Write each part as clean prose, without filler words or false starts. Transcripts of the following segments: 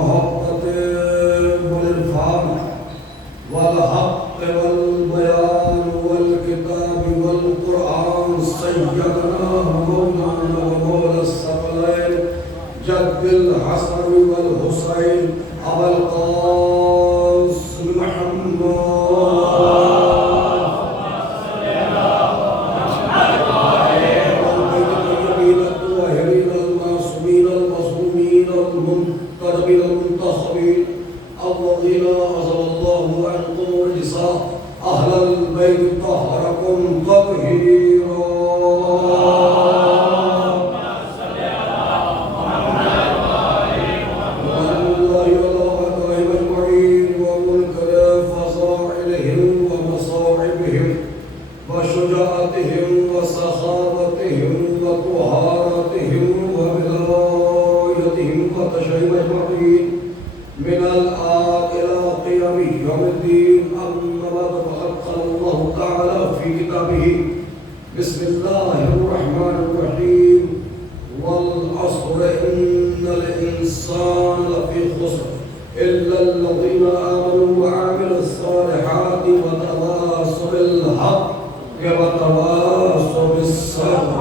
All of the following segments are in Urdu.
والمحبة والعرفان والحق والبيان والكتاب والقرآن سيدنا ومولانا ومولى الثقلين جد الحسن والحسين أبا القاسم محمد المنتخبين الذين أزل الله عنكم الرجس أهل البيت طهركم تطهيرا والله على أدائهم أجمعين وملك فصائلهم ومصائبهم وشجاعتهم وسخاوتهم وطهارتهم وولايتهم وتشريعهم أجمعين من الآن إلى قيام يوم الدين. أما بعد فقد قال الله تعالى في كتابه بسم الله الرحمن الرحيم والعصر إن الإنسان لفي خسر إلا الذين آمنوا وعملوا الصالحات وتواصوا بالحق وتواصوا بالصبر.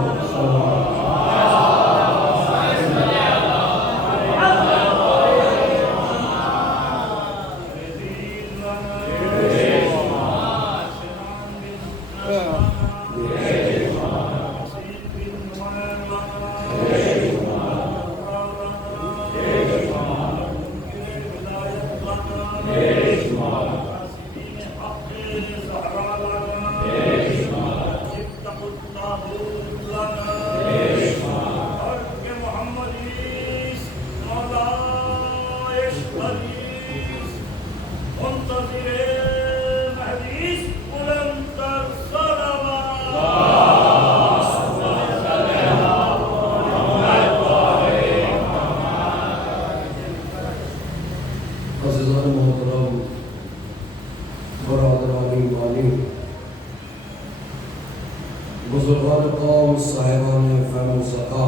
بزرگان قوم صاحبان فهم و ذکا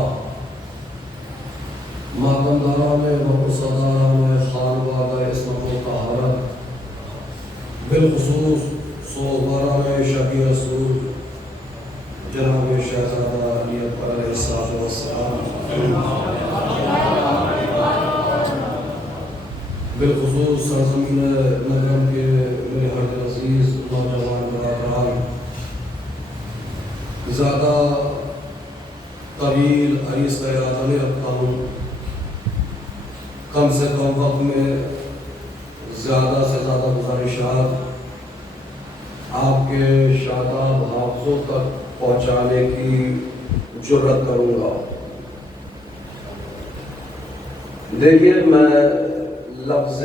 ماتمداران و قصداران خانوادہ عصمت و طہارت بالخصوص صوباران شفیع رسول جناب شہزادہ علی اکبر علیہ السلام بالخصوص سرزمین نگرم کے میرے حرد عزیز نوجوان برادران زیادہ طویل عریض کا ارادہ نہیں رکھتا ہوں، کم سے کم وقت میں زیادہ سے زیادہ گزارشات آپ کے شاداب حافظوں تک پہنچانے کی جرات کروں گا۔ دیکھیے میں لفظ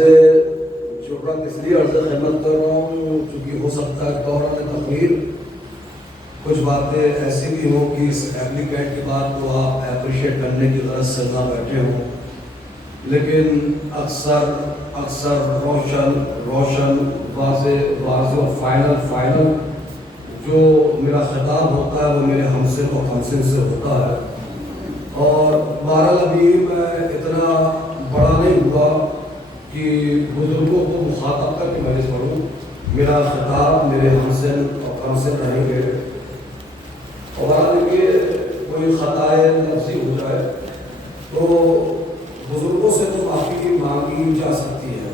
جرات اس لیے عرض خدمت کر رہا ہوں چونکہ ہو سکتا ہے دوران تقریر کچھ باتیں ایسی بھی ہوں کہ اس ایپلیکیٹ کی بات کو آپ اپریشیٹ کرنے کی غرض سے نہ بیٹھے ہوں، لیکن اکثر روشن واضح اور فائنل جو میرا خطاب ہوتا ہے وہ میرے ہمسن اور ہمسن سے ہوتا ہے۔ اور بہرحال ابھی میں اتنا بڑا نہیں ہوا کہ بزرگوں کو مخاطب کر کے میں پڑھوں، میرا خطاب میرے ہمسن اور ہمسن رہیں گے، اور کہ کوئی خطائے لفظی ہو جائے تو بزرگوں سے تو معافی مانگی جا سکتی ہے،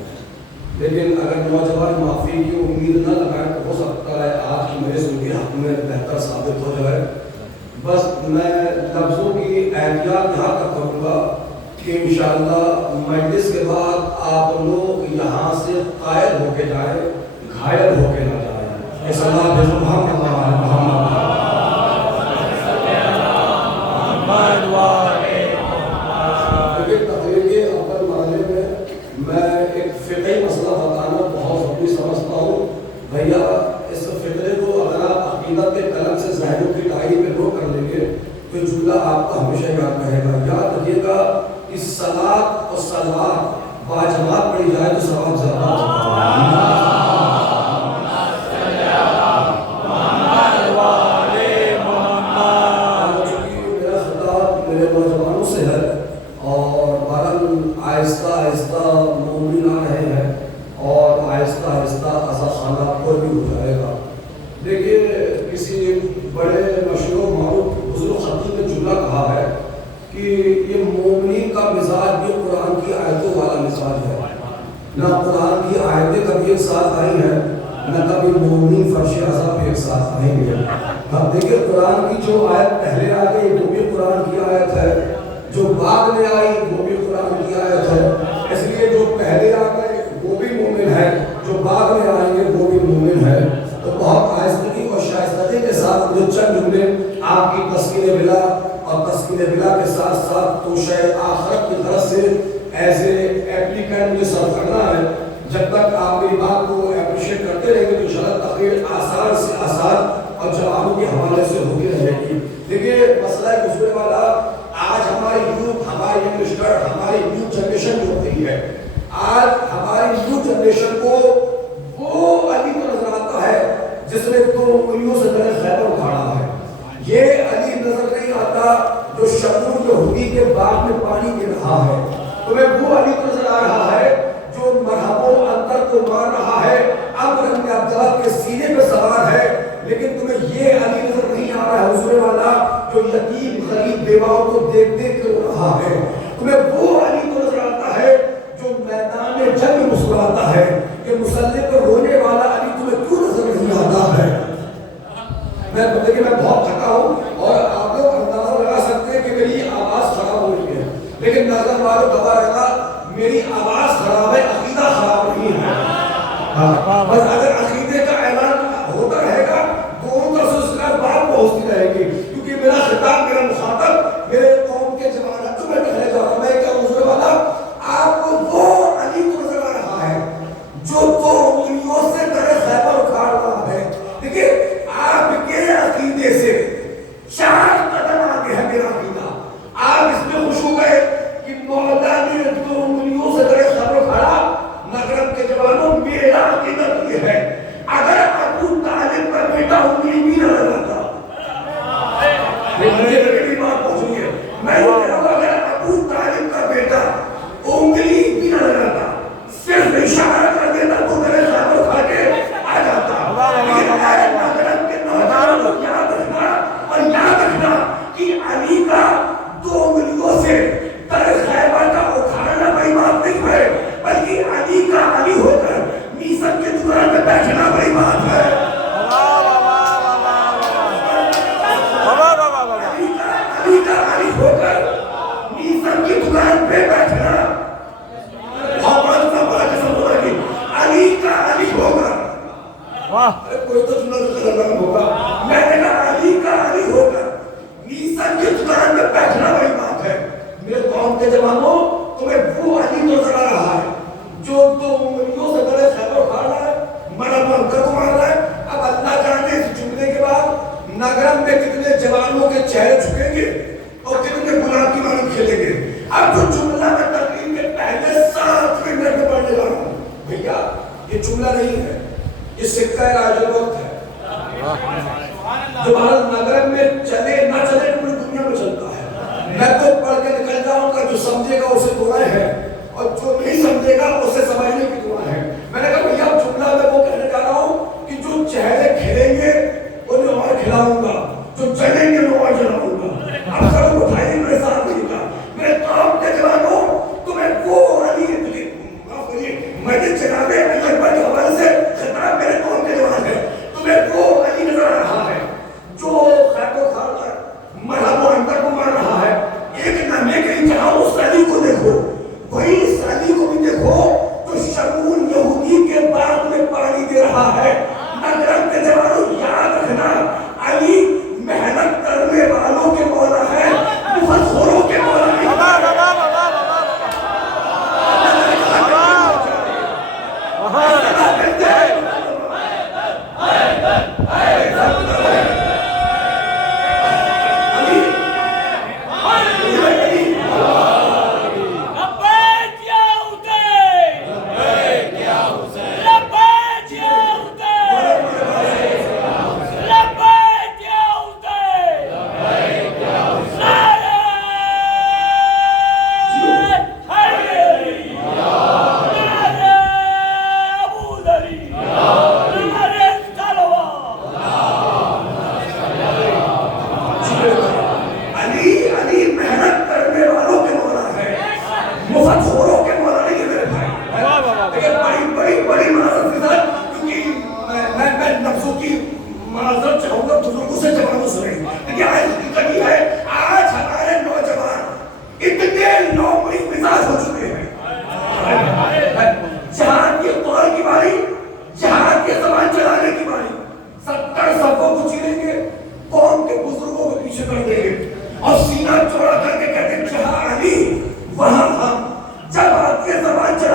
لیکن اگر نوجوان معافی کی امید نہ لگائیں تو ہو سکتا ہے آج کی میرے کے حق میں بہتر ثابت ہو جائے۔ بس میں لفظوں کی احتیاط یہاں تک کروں گا کہ انشاءاللہ مجلس کے بعد آپ لوگ یہاں سے قائد ہو کے جائیں، گھائل ہو کے نہ جائیں۔ اس اللہ محمد تقریر کے اول مرحلے میں میں ایک فقہی مسئلہ بتانا بہت ضروری سمجھتا ہوں۔ بھیا اس فقرے کو اگر آپ عقیدت کے قلم سے ذہنوں کی ڈائری میں نوٹ کر لیں گے تو جملہ آپ کا ہمیشہ یاد رہے گا۔ یاد رکھیے گا کہ صلاۃ اور صلوات باجماعت پڑھی جائے تو ثواب زیادہ ہوتا ہے۔ آہستہ مومن آ رہے ہیں اور آہستہ آہستہ ایسا خانہ پر بھی ہو جائے گا. دیکھیے کسی بڑے مشہور معروف بزرگ خطیب نے جملہ کہا ہے کہ یہ مومنین کا مزاج بھی قرآن کی آیتوں والا مزاج ہے. نہ قرآن کی آیتیں کبھی ایک ساتھ آئی ہیں نہ کبھی مومنین فرش عذاب ایک ساتھ آئیں گے. اب دیکھیں قرآن کی جو آیت پہلے آ گئی وہ بھی قرآن کی آیت ہے, جو بعد میں آئی وہ بھی قرآن کی آیت ہے. اس لیے جو پہلے آ گئے وہ بھی مومن ہے, جو بعد میں آئیں گے وہ بھی مومن ہے. تو بہت آہستگی اور شائستگی کے ساتھ جو چند جملے آپ کی تسکین بلا اور تسکین بلا کے ساتھ ساتھ تو شاید آخرت کی طرف سے ایز اے ایپلیکینٹ مجھے سرو کرنا ہے. جب تک آپ میری بات کو اپریشیٹ کرتے رہیں گے تو انشاءاللہ تقریر آسان سے آسان اور جوابوں کے حوالے سے ہوتی رہے گی. دیکھیے مسئلہ ہے گزرے والا, آج ہماری یوتھ, ہماری ینگسٹر, ہماری نیو جنریشن جو ہوتی ہے, آج ہماری نیو جنریشن کو وہ علی کو نظر آتا ہے جس نے تو انگلیوں سے میرے خیبر اکھاڑا ہے. یہ علی نظر نہیں آتا جو شمور یہودی کے باغ میں پانی دے رہا ہے. تمہیں وہ علی کو نظر آ رہا ہے جو مرحبوں اندر کو مار رہا ہے, اب رنگ ابجاد کے سینے پہ سوار ہے. لیکن تمہیں یہ علی نظر نہیں آ رہا ہے حضور والا جو یتیم غریب بیواؤں کو دیکھ دیکھ کر رہا ہے. تمہیں وہ علی کو نظر آتا ہے جو میدان جنگ میں مسکراتا ہے. یہ مسلح پر رونے والا علی تمہیں کیوں نظر نہیں آتا ہے؟ میں بہت تھکا ہوں اور آپ لوگ اندازہ لگا سکتے ہیں کہ میری آواز خراب ہو رہی ہے, لیکن نظر والوں گواہ رہا میری آواز خراب ہے, عقیدہ خراب نہیں ہے. بس اگر عقیدے کا اعلان ہوتا رہے گا دونوں طرف سے اس کا بات پہنچتی رہے گی, کیونکہ میرا خطاب, میرا مخاطب میرے قوم کے جوان ہے. تو میں کہنے جا رہا ہوں, میں کیا حضور والا آپ کو وہ علی کو نظر آ رہا ہے جو تو انگلیوں سے میرے خیبر اکھاڑ رہا ہے. دیکھیے آپ کے عقیدے سے 4 قدم آگے ہے میرا عقیدہ. آپ اس میں خوش ہو گئے کہ مولا نے تو انگلیوں سے میرے خیبر اکھاڑا. نگرم کے جوانوں, میرا عقیدہ یہ ہے اگر ابو طالب کا بیٹا انگلی بھی نہ لگاتا, مجھے میری بات پہنچی ہے, میں یہ کہہ رہا ہوں اگر ابو طالب کا بیٹا انگلی بھی نہ لگاتا, صرف اشارہ کر دیتا تو میرے خیبر اکھاڑ کے آ جاتا. لیکن نگرم کے نوجوانوں کو یاد رکھنا اور یاد رکھنا کہ علی کا 2 انگلیوں سے در خیبر کا اکھاڑنا بڑی بات نہیں ہے, بلکہ علی کا علی ہو کر میثاق کے دکان میں بیٹھنا بڑی بات ہے. علی کا علی ہو کر میثاق کی دکان پہ بیٹھنا بہت بڑا قسم ہوگا کہ علی کا علی ہوگا. کوئی تو جملہ ہوگا, میں نے کہا علی کا علی ہوگا میثاق کی دکان میں بیٹھنا بڑی بات ہے. میرے قوم کے جوانوں, تمہیں وہ علی نظر آ رہا ہے جو 2 انگلیوں سے میرے خیبر اکھاڑ رہا ہے, مرحبا اندر کو مار رہا ہے. اب اللہ جانے اس جملے کے بعد نگرم میں کتنے جوانوں کے چہرے جھکیں گے اور کتنے گلاب کی مانی کھیلیں گے. اب جو جملہ میں تقریر کے پہلے 7 منٹ میں پڑھنے جا رہا ہوں, بھیا یہ جملہ نہیں ہے, یہ سکہ راج الوقت ہے. جو بھارت نگرم میں چلے نہ چلے پوری دنیا میں چلتا ہے. میں تو پڑھ کے نکل جاؤں گا, جو سمجھے گا اسے دعائیں ہیں اور جو نہیں سمجھے گا اسے سمجھنے کی دعائیں ہیں. میں نے کہا بھیا جملہ میں وہ کہنے جا رہا ہوں کہ جو چہرے کھلیں گے انہیں اور کھلاؤں گا, جو جلیں گے وہ اور جلاؤں گا. اب سب اٹھائیے میرے ساتھ نہیں کا میرے قوم کے جوانوں, تمہیں وہ علی میں نے جناب علی اکبر کے حوالے سے خطاب میرے قوم کے جوان ہے, تمہیں وہ علی نظر آ رہا ہے جو خیبر اکھاڑ کر مرحبا اندر کو مار رہا ہے. ایک نامے کہیں جہاں اس علی کو دیکھو وہی اس علی کو بھی دیکھو جو شمون یہودی کے باغ میں پانی دے رہا ہے. نگرم کے جوانوں یاد رکھنا علی محنت کرنے والوں کے مولا ہے, مفت کے مولا نہیں.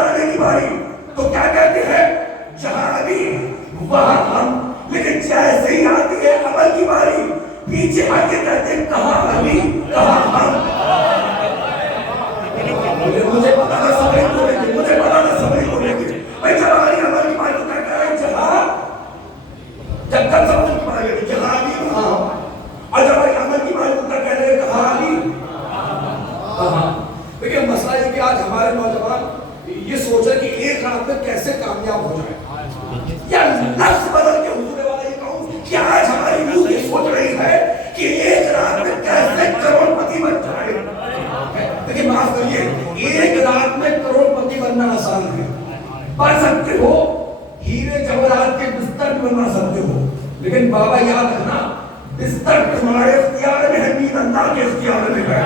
آنے کی باری تو کیا کہتے ہیں؟ جہاں علی وہاں ہم. لیکن جیسے ہی آتی ہے عمل کی باری پیچھے آ کے کہتے ہیں کہاں علی کہاں ہم. مجھے پتا تھا سب نہیں بولیں گے, مجھے پتا تھا سب نہیں بولیں گے. بھائی جب ہماری عمل کی باری تو کیا کہہ رہے ہیں جہاں, جب تک سب کی باری ہے جہاں علی وہاں ہم, اور جب ہماری عمل کی باری تو کیا کہہ رہے ہیں کہاں علی کہاں. دیکھیں مسئلہ یہ کہ آج ہمارے نوجوان یہ سوچ رہے کہ ایک رات میں کیسے کامیاب ہو جائے, یا لفظ بدل کے حضور والا یہ کہوں کہ آج ہماری روح یہ سوچ رہی ہے کہ ایک رات میں کیسے کروڑ پتی بن جائے. لیکن معاف کریے, ایک رات میں کروڑ پتی بننا آسان ہے, بن سکتے ہو, ہیرے جواہرات کے بستر بھی بنا سکتے ہو, لیکن بابا یاد رکھنا بستر تمہارے اختیار میں ہے, نیند اللہ کے اختیار میں ہے.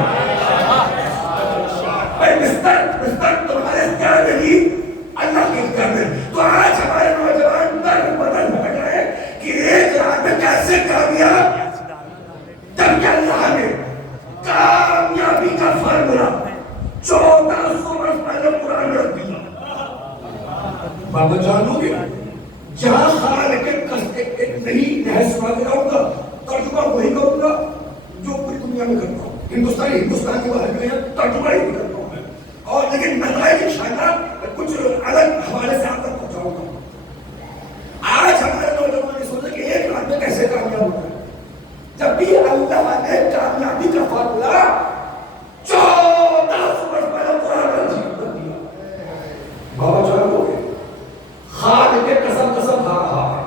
بستر تمہارے اختیار میں نہیں اللہ کے اختیار میں. تو آج ہمارے نوجوان در بدل ہو گئے کہ ایک رات میں کیسے کامیاب, جبکہ اللہ نے کامیابی کا فارمولا 1400 برس پہلے قرآن میں رکھ دیا. بابا جانو گے جہاں خالق نہیں نہر سنا کے جاؤں گا, ترجمہ وہی کروں گا جو پوری دنیا میں کرتا ہوں. ہندوستان کے باہر میں ترجمہ ہی کرتا ہوں میں, اور لیکن نتائج انشاءاللہ کچھ الگ حوالے سے آپ تک پہنچاؤں گا. آج ہمارے نوجوان یہ سوچے کہ ایک رات میں کیسے کامیاب ہوگا, جب بھی اللہ نے کامیابی کا فارمولا 1400 برس پہلے قرآن میں کر دیا. بابا جانو گے خالق کے قسم کھا رہا ہے,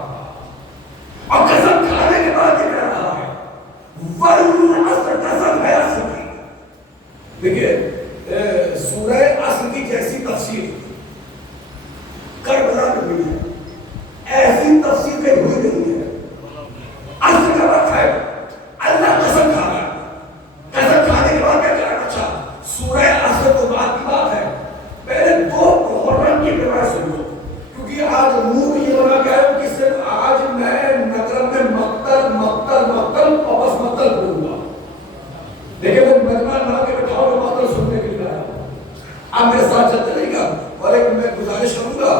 اور قسم کھانے کے بعد یہ کہہ رہا ہے والعصر, قسم ہے عصر کی. دیکھیے سورہ عصر کی جیسی تفسیر کربلا میں ہوئی ہے, ایسی تفسیر میں ہوئی نہیں ہے. عصر کا وقت ہے, اللہ قسم کھا رہا ہے, قسم کھانے کے بعد کیا کہہ رہا. اچھا سورہ عصر تو بعد کی بات ہے, پہلے دو محرم کی روایت سن لو, کیونکہ آج منہ یہ بنا گیا ہے کہ صرف آج میں نگرم میں مقتل اور بس مقتل بولوں گا. دیکھیں وہ مجمع نہ کے بٹھاؤ میں مقتل سننے کے لیے آیا, آپ میرے ساتھ چلتے نہیں گا. اور ایک میں گزارش کروں گا,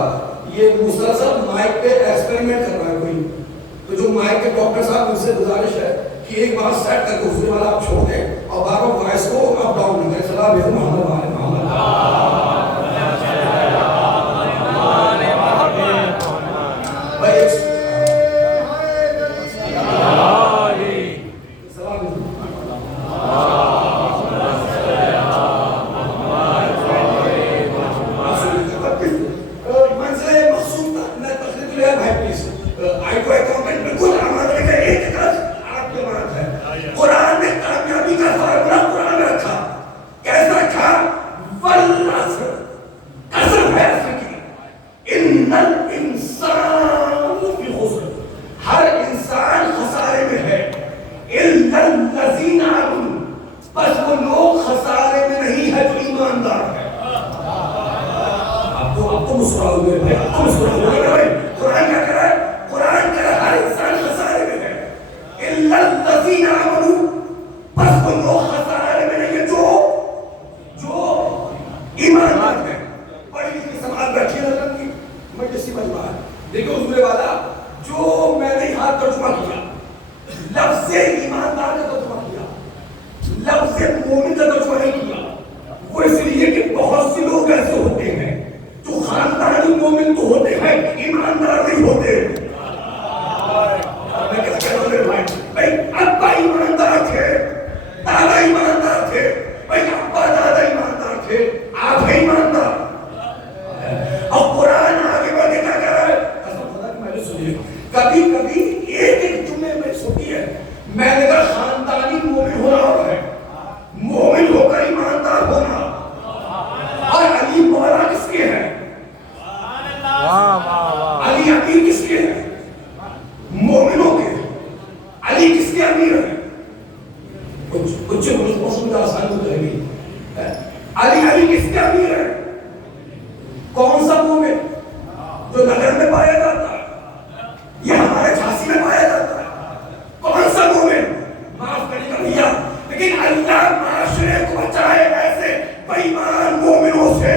یہ مسلسل مائک پہ ایکسپیریمنٹ کر رہا ہے کوئی, تو جو مائک کے ڈاکٹر صاحب ان سے گزارش ہے کہ ایک بار سیٹ کر کے حضور والا آپ چھوڑ دیں اور بار بار وائس کو اپ ڈاؤن نہ کریں. صلی محمد قرآن نے کامیابی کا فارمولا قرآن میں رکھا. کیسا رکھا؟ والعصر, قسم ہے عصر کی. ان الانسان فی خسر, ہر انسان خسارے میں ہے. الا الذین آمنوا, بس وہ لوگ خسارے میں نہیں ہے جو ایماندار ہے. آپ تو مسکراؤ گے بھائی, آپ تو مسکراؤ گے بھائی. قرآن کیا کہہ رہا ہے؟ قرآن کہہ رہا ہے ہر انسان خسارے میں ہے. الا الذین آمنوا, بس وہ لوگ خسارے میں نہیں ہے جو ایماندار ہے. بڑی کی سماعت بیٹھی ہے لگن کی مجلسی مجمع ہے. دیکھو حضور والا, جو میں نے یہاں ترجمہ کیا, لفظ ایماندار کا ترجمہ کیا, لفظ مومن کا ترجمہ نہیں کیا. وہ اس لیے کہ بہت سے لوگ ایسے ہوتے ہیں جو خاندانی مومن تو ہوتے ہیں, ایماندار نہیں ہوتے. میں کیا کہہ رہا ہوں بھائی, ابا ایماندار تھے, دادا ایماندار تھے, بھائی ابا دادا ایماندار تھے, آپ ہیں ایماندار. اور قرآن آگے بڑھ کے کیا کہہ رہا ہے؟ قسم خدا کی میں نے سنی, کبھی کبھی ایک جملے میں سنی ہے, میں نے کہا خاندانی مومن ہونا اور ہے, مومن ہو کر ایماندار ہونا. اور علی مولا کس کے ہیں؟ علی امیر کس کے ہیں؟ مومنوں کے. علی کس کے امیر ہیں؟ کچھ موسم آسان ہو جائے گی. علی کس کے امیر ہیں؟ کون سا مومن جو نگر میں پایا جاتا ہے یا ہمارے جھانسی میں پایا جاتا ہے؟ کون سا مومن؟ معاف کرے گا بھیا, لیکن اللہ معاشرے کو بچائے ایسے بے ایمان مومنوں سے.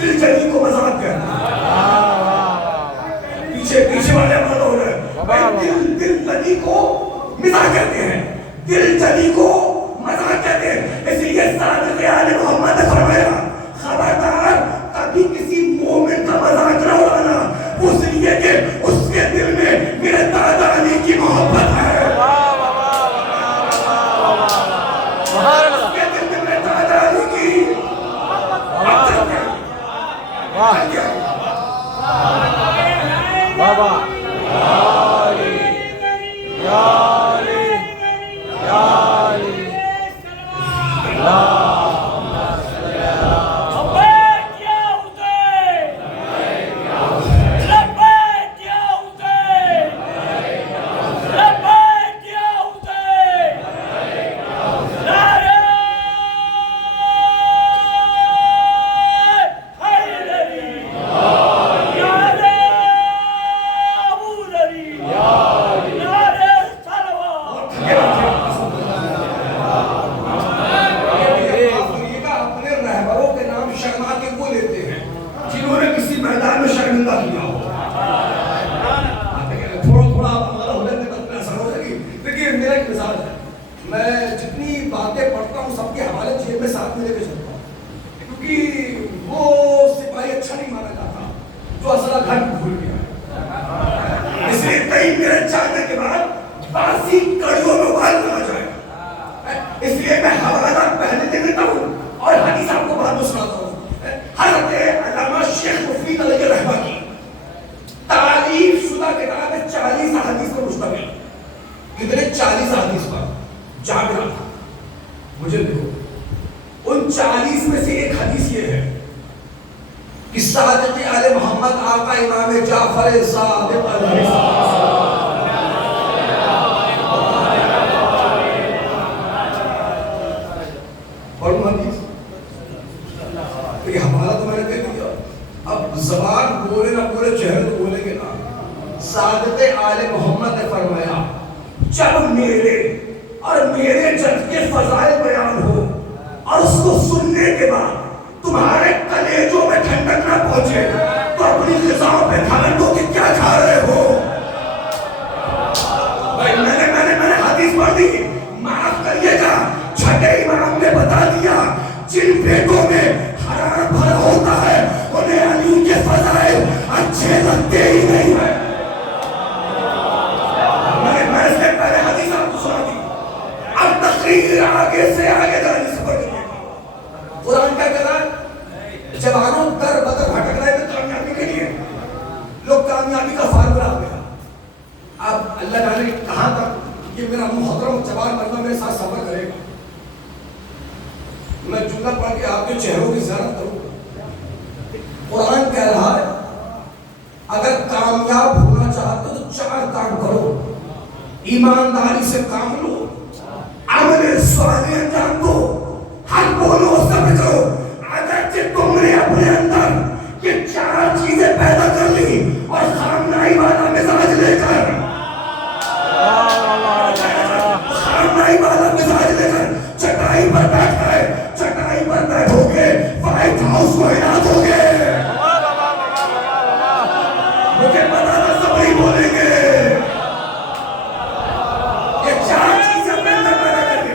دل جنی کو مذاق کہتے ہیں. پیچھے والے بات ہو رہے ہیں. دل جنی کو مزاح کہتے ہیں, دل جنی کو مذاق کہتے ہیں. اس لیے صادق آل محمد نے فرمایا خبردار کبھی کسی مومن کا مذاق نہ اڑانا, اس لیے کہ اس کے دل میں میرے دادا علی کی محبت ہے. اس کے دل میں میرے دادا علی کی محبت ہے. بابا میں جتنی باتیں پڑھتا ہوں سب کے حوالے جیب میں ساتھ میں لے کے چلتا ہوں, کیونکہ وہ سپاہی اچھا نہیں مانا جاتا جو اصلہ گھر بھول گیا. اس لیے کئی میرے جانے کے بعد باسی کڑیوں میں وال نہ جائے, اس لیے میں حوالہ پہلے دے دیتا ہوں اور حدیث آپ کو بعد میں سناتا ہوں. حضرت علامہ شیخ مفید علیہ رحمہ کی تعلیف شدہ کتاب ہے 40 احادیث پر مشتمل. کتنے 40 احادیث پر جامع تھا. مجھے دیکھو ان 40 میں سے ایک حدیث یہ ہے کہ صادق آل محمد آقا امام جعفر صادق علیہ السلام اور حدیث یہ حوالہ تو میں نے دے دیا. اب زبان بولے نہ بولے چہرے تو بولیں گے نا. صادق آل محمد نے فرمایا جب میرے اور میرے جد کے فضائل بیان ہو اور اس کو سننے کے بعد تمہارے کلیجوں میں ٹھنڈک نہ پہنچے تو اپنی غذاؤں پہ دھیان دو کہ کیا کھا رہے ہو. بھائی میں نے حدیث پڑھ دی, معاف کریے گا چھٹے امام نے بتا دیا جن پیٹوں میں حرارت بھرا ہوتا ہے انہیں علی کے فضائل اچھے لگتے ہی نہیں ہیں. میں سے پہلے حدیث آپ کو سنا دی. اب تقریر آگے سے آگے جانے سے پڑھ دیئے. قرآن کیا کہتا ہے جوانوں در بدر بھٹک رہے تھے کامیابی کے لیے, لوگ کامیابی کا فارمولہ آ گیا. اب اللہ تعالیٰ نے کہا تھا کہ میرا محترم جوان بندہ میرے ساتھ سفر کرے گا, میں جملہ پڑھ کے آپ کے چہروں کی زیارت کروں. قرآن کہہ رہا ہے اگر کامیاب ہونا چاہتے ہو تو 4 کام کرو. ایمانداری سے کام لو, عمل صالح انجام دو, حق بولو, صبر کرو. اگرچہ تم نے اپنے اندر یہ 4 چیزیں پیدا کر لی اور خامنائی والا مزاج لے کر چٹائی پر بیٹھ گئے, چٹائی پر بیٹھو گے وائٹ ہاؤس کو اعلان ہو گے. مجھے پتا تھا سب نہیں بولیں گے. یہ 4 چیزیں اپنے اندر پیدا کر کے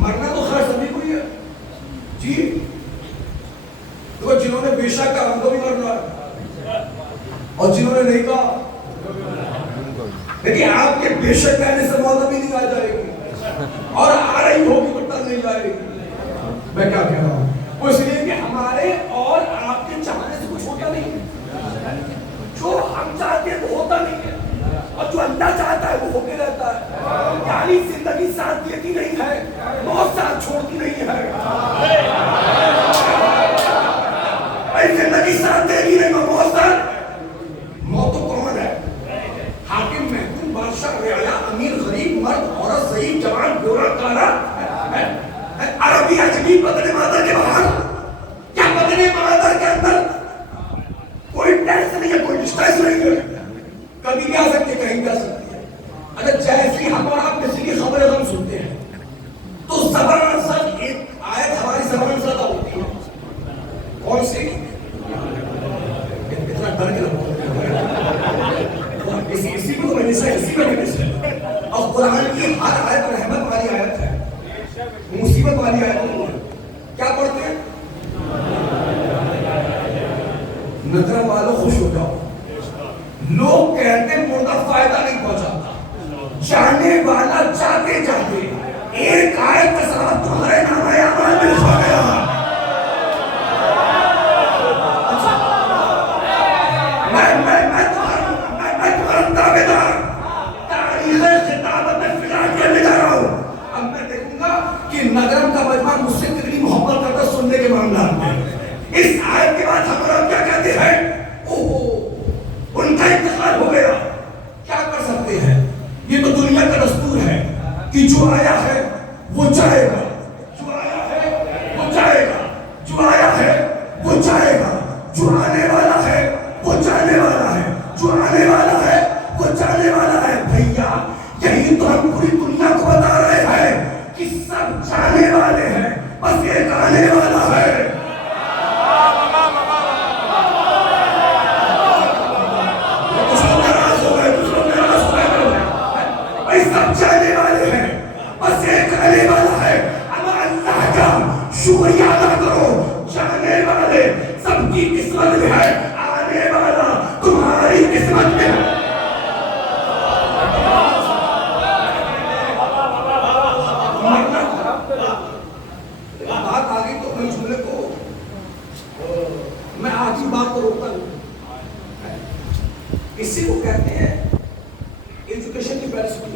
مرنا تو خیر سبھی کو ہی ہے جی. دیکھو جنہوں نے بے شک کہا ان کو بھی مرنا ہے اور جنہوں نے نہیں کہا لیکن آپ کے بے شک کہنے سے موت ابھی نہیں آ جائے گی اور آ رہی ہوگی تو ٹل نہیں جائے گی. میں کیا کہہ رہا ہوں وہ اس لیے کہ ہمارے اور آپ کے چاہنے سے کچھ ہوتا نہیں ہے. جو ہم چاہتے ہیں وہ ہوتا نہیں ہے اور جو اللہ چاہتا ہے وہ ہوتے رہتا ہے. یعنی زندگی ساتھ دیتی نہیں ہے, موت ساتھ چھوڑتی نہیں ہے. زندگی ساتھ دے گی نہیں تو موت ساتھ. موت تو کون ہے؟ حاکم, محکوم, بادشاہ, رعایا, امیر, غریب, مرد, عورت, ضعیف, جوان, گورا, کالا, کبھی عجیب بدن مادر کے باہر یا بدن مادر کے اندر کوئی ٹیکس نہیں ہے، کوئی ڈسٹریس نہیں ہے، کبھی بھی آ سکتے کہیں بھی آ سکتی ہے. اگر جیسی ہم اور آپ کسی کی خبریں ہم سنتے ہیں تو زبان سچ ایک آیت ہماری زبان زیادہ ہوتی ہے. کون سی؟ اتنا ڈر کے لگتا اسی کو میں نے اسی میں نے اور قرآن کی ہر آیت رحمت والی آیت ہے، مصیبت والی آیت نہیں ہے. کیا پڑھتے ہیں؟ نظر والوں خوش ہو جاؤ. لوگ کہتے ہیں مردہ فائدہ نہیں پہنچاتا، جانے والا جاتے جاتے ایک آیت کا ساتھ تمہارے نام اعمال میں لکھا گیا. میں تمہارا دعوے دار تاریخ خطابت میں فضا کرنے جا رہا ہوں. اب میں دیکھوں گا کہ نگرم کا مجمع مجھ سے کتنی محبت کرتا سننے کے معاملات میں. اس آیت کے بعد ہمارا کیا کہتے ہیں؟ ان کا انتقال ہو گیا، کیا کر سکتے ہیں؟ یہ تو دنیا کا دستور ہے کہ جو آیا ہے وہ جائے گا، جو آیا ہے وہ جائے گا، جو آیا ہے وہ جائے گا، جو آنے والا ہے وہ جانے والا ہے، جو آنے والا ہے وہ جانے والا ہے. بھیا یہی تو ہم پوری دنیا کو بتا رہے ہیں کہ سب جانے والے ہیں، بس ایک آنے والا ہے. سب جانے والے ہیں، بس ایک آنے والا ہے. اب اللہ کا شکریہ ادا کرو، جانے والے سب کی قسمت میں ہے، آنے والا تمہاری قسمت میں ہے. بات آگئی تو میں جملے کو میں آج ہی بات کو روکتا ہوں. اسی کو کہتے ہیں ایجوکیشن کی فلسفی.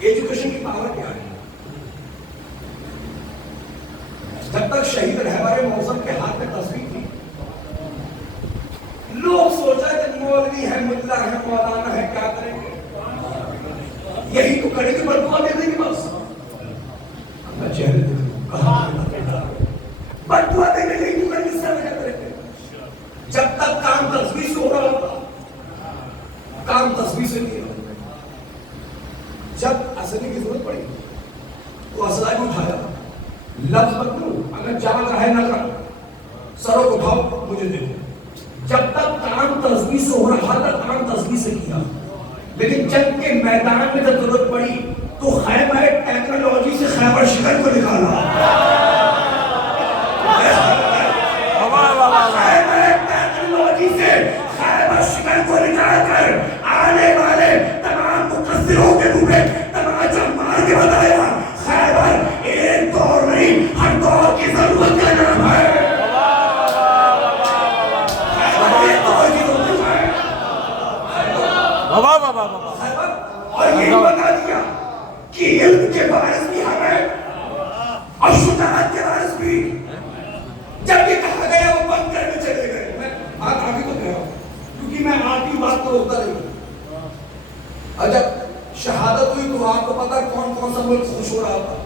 ایجوکیشن کی پاور کیا ہے؟ جب تک شہید رہبر موسم کے ہاتھ میں تصویر تھی، لوگ سوچا کہ مولوی ہے، ملا ہے، مولانا ہے، کیا کریں گے؟ یہی تو کرے گی، بدعا دے دیں گے بس. اپنا چہرے دیکھو بدعا دے دیں گے، یہی تو کرے گی. جب تک کام تصویر سے ہو رہا ہوتا، کام تصویر سے نہیں ہوتا. جب اسلحے کی ضرورت پڑی تو اسلحہ بھی اٹھایا. لفظ بدلو، اگر جان رہے نہ کر سروں کو اٹھاؤ مجھے دیکھو. جب تک کام تصویر سے ہو رہا تھا کام تصویر سے کیا، لیکن جنگ کے میدان میں جب ضرورت پڑی تو خیمہ ٹیکنالوجی سے خیبر شکن کو نکالا. ٹیکنالوجی سے خیبر شکن کو نکال کر آنے والے تمام مقصروں کے منہ میں تماچا مار کے بتایا خیبر ایک دور نہیں ہر دور کی ضرورت کا نام ہے. اور یہی بتا دیا کہ علم کے باعث بھی ہمیں اور شجاعت کے باعث بھی. جب یہ کہا گیا وہ بند کرنے چلے گئے. میں آگے تو کہہ رہا ہوں کیونکہ میں آگے بات کو روکتا نہیں. اور جب شہادت ہوئی تو آپ کو پتا کون کون سا ملک خوش ہو رہا تھا،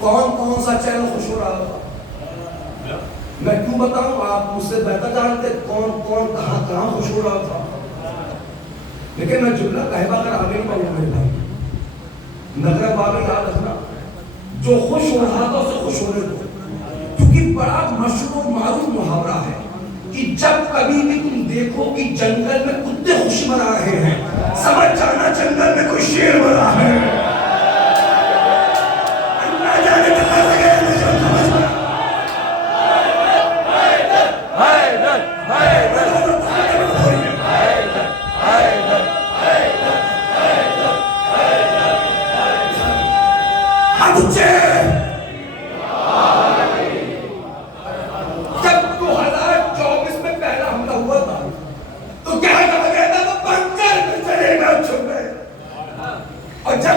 کون کون سا چینل خوش ہو رہا تھا. میں کیوں بتاؤں، آپ مجھ سے بہتر جانتے کون کون کہاں کہاں خوش ہو رہا تھا. لیکن میں جملہ کہوا کر آگے نہیں پڑھوں میرے بھائی. نظر والے یاد رکھنا، جو خوش ہو رہا تھا اسے خوش ہونے دو. کیونکہ بڑا مشہور معروف محاورہ ہے کہ جب کبھی بھی تم دیکھو کہ جنگل میں کتے خوشی منا رہے ہیں، سمجھ جانا جنگل میں کوئی شیر منا ہے. اللہ جانے کہاں سے گئے نشان سمجھنا. جب 2024 میں پہلا حملہ ہوا تھا تو کیا کہا گیا تھا؟ وہ بنکر میں چلے گا چھپ گئے. اور جب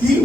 3।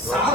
7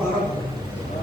12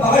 12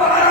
12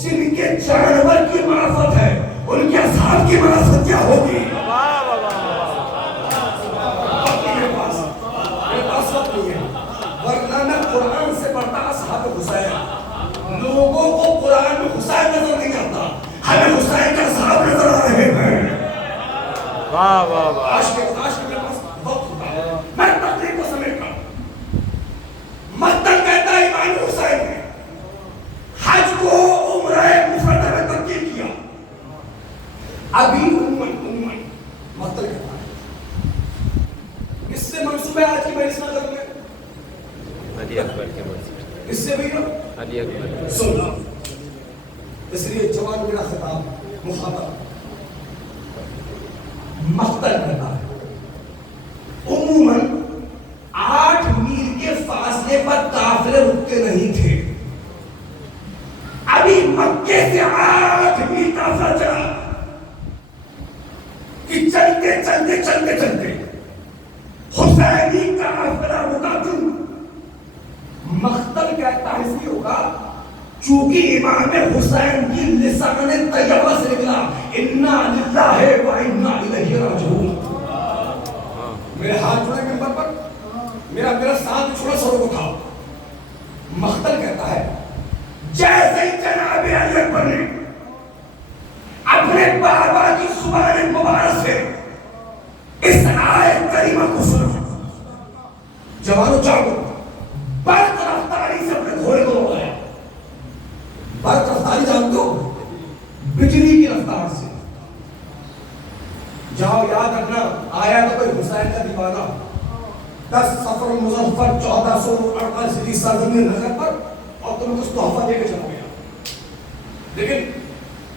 جن کے جانور کی معرفت ہے ان کے اصحاب کی معرفت کیا ہوگی؟ ورنہ میں قرآن سے پڑھتا اصحاب حسین. لوگوں کو قرآن میں حسین نظر نہیں کرتا, ہمیں حسین کا اصحاب نظر آ رہے ہیں. واہ واہ واہ. آج کے میرے پاس وقت ہوتا ہے. میں تقریر کو سمیٹتا ہوں. مقتل کہتا ہے امام حسین نے حج کو عمرہ مفردہ میں تبدیل کیا. ابھی عموماً مقتل کرتا ہے. اس سے منصوبہ آج کی مجلس میں کروں گے, علی اکبر کے منصب. اس سے بھی نا علی اکبر. سننا. اس لیے جوان میرا خطاب مخاطب مقتل کرتا ہے. عموماً 8 میل کے فاصلے پر قافلے رکتے نہیں تھے. ابھی مکے سے 8 میل قافلہ چلا کہ چلتے حسینی قافلہ رکا. کیوں؟ مقتل کہتا ہے اس لیے ہوگا چونکہ امام حسین کی لسان طیبہ سے نکلا انا للہ و انا الیہ راجعون. میرے ہاتھ جڑے ممبر پر, میرا ساتھ چھوڑا سروں کو تھا. مقتل کہتا ہے جیسے ہی جناب علی اکبر نے اپنے بابا کی زبان مبارک سے اس آیت کریمہ کو سنا, جوانوں جاگو. برق رفتاری سے اپنے گھوڑے کو دوڑایا. برق رفتاری جانتے ہو, بجلی کی رفتار سے. جاؤ یاد رکھنا, آیا تو کوئی حسین کا دیوانہ 10 صفر المظفر 1448 ہجری سرزمین نجف پر, اور تمہیں کچھ تحفہ دے کے چلا گیا. لیکن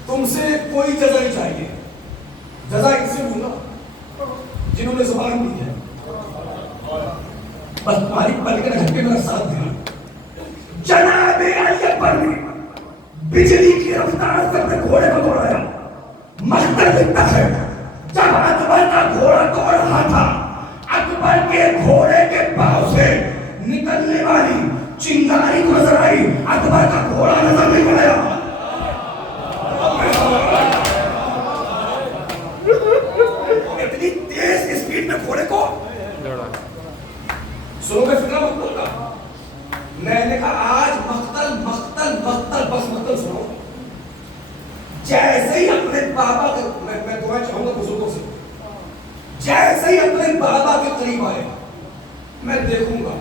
تم سے کوئی جزا نہیں چاہیے. جزا ان سے لوں گا جنہوں نے زبان دی ہے. بس تمہاری پلکیں ڈھک کے میرا ساتھ دینا. جناب علی اکبر نے بجلی کی رفتار سے اپنے گھوڑے کو دوڑایا. مقتل لکھتا ہے جب اکبر کا گھوڑا دوڑ رہا تھا, اکبر کے گھوڑے کے پاؤں سے نکلنے والی چنگاری کو نظر آئی, اکبر کا گھوڑا نظر نہیں آیا. اتنی تیز اسپیڈ میں گھوڑے کو دوڑا. سنو گے فکر مت بولتا. میں نے کہا آج مقتل مقتل مقتل, بس مقتل سنو. جیسے ہی اپنے بابا کے, میں دعائیں چاہوں گا بزرگوں سے, جیسے ہی اپنے بابا کے قریب آئے, میں دیکھوں گا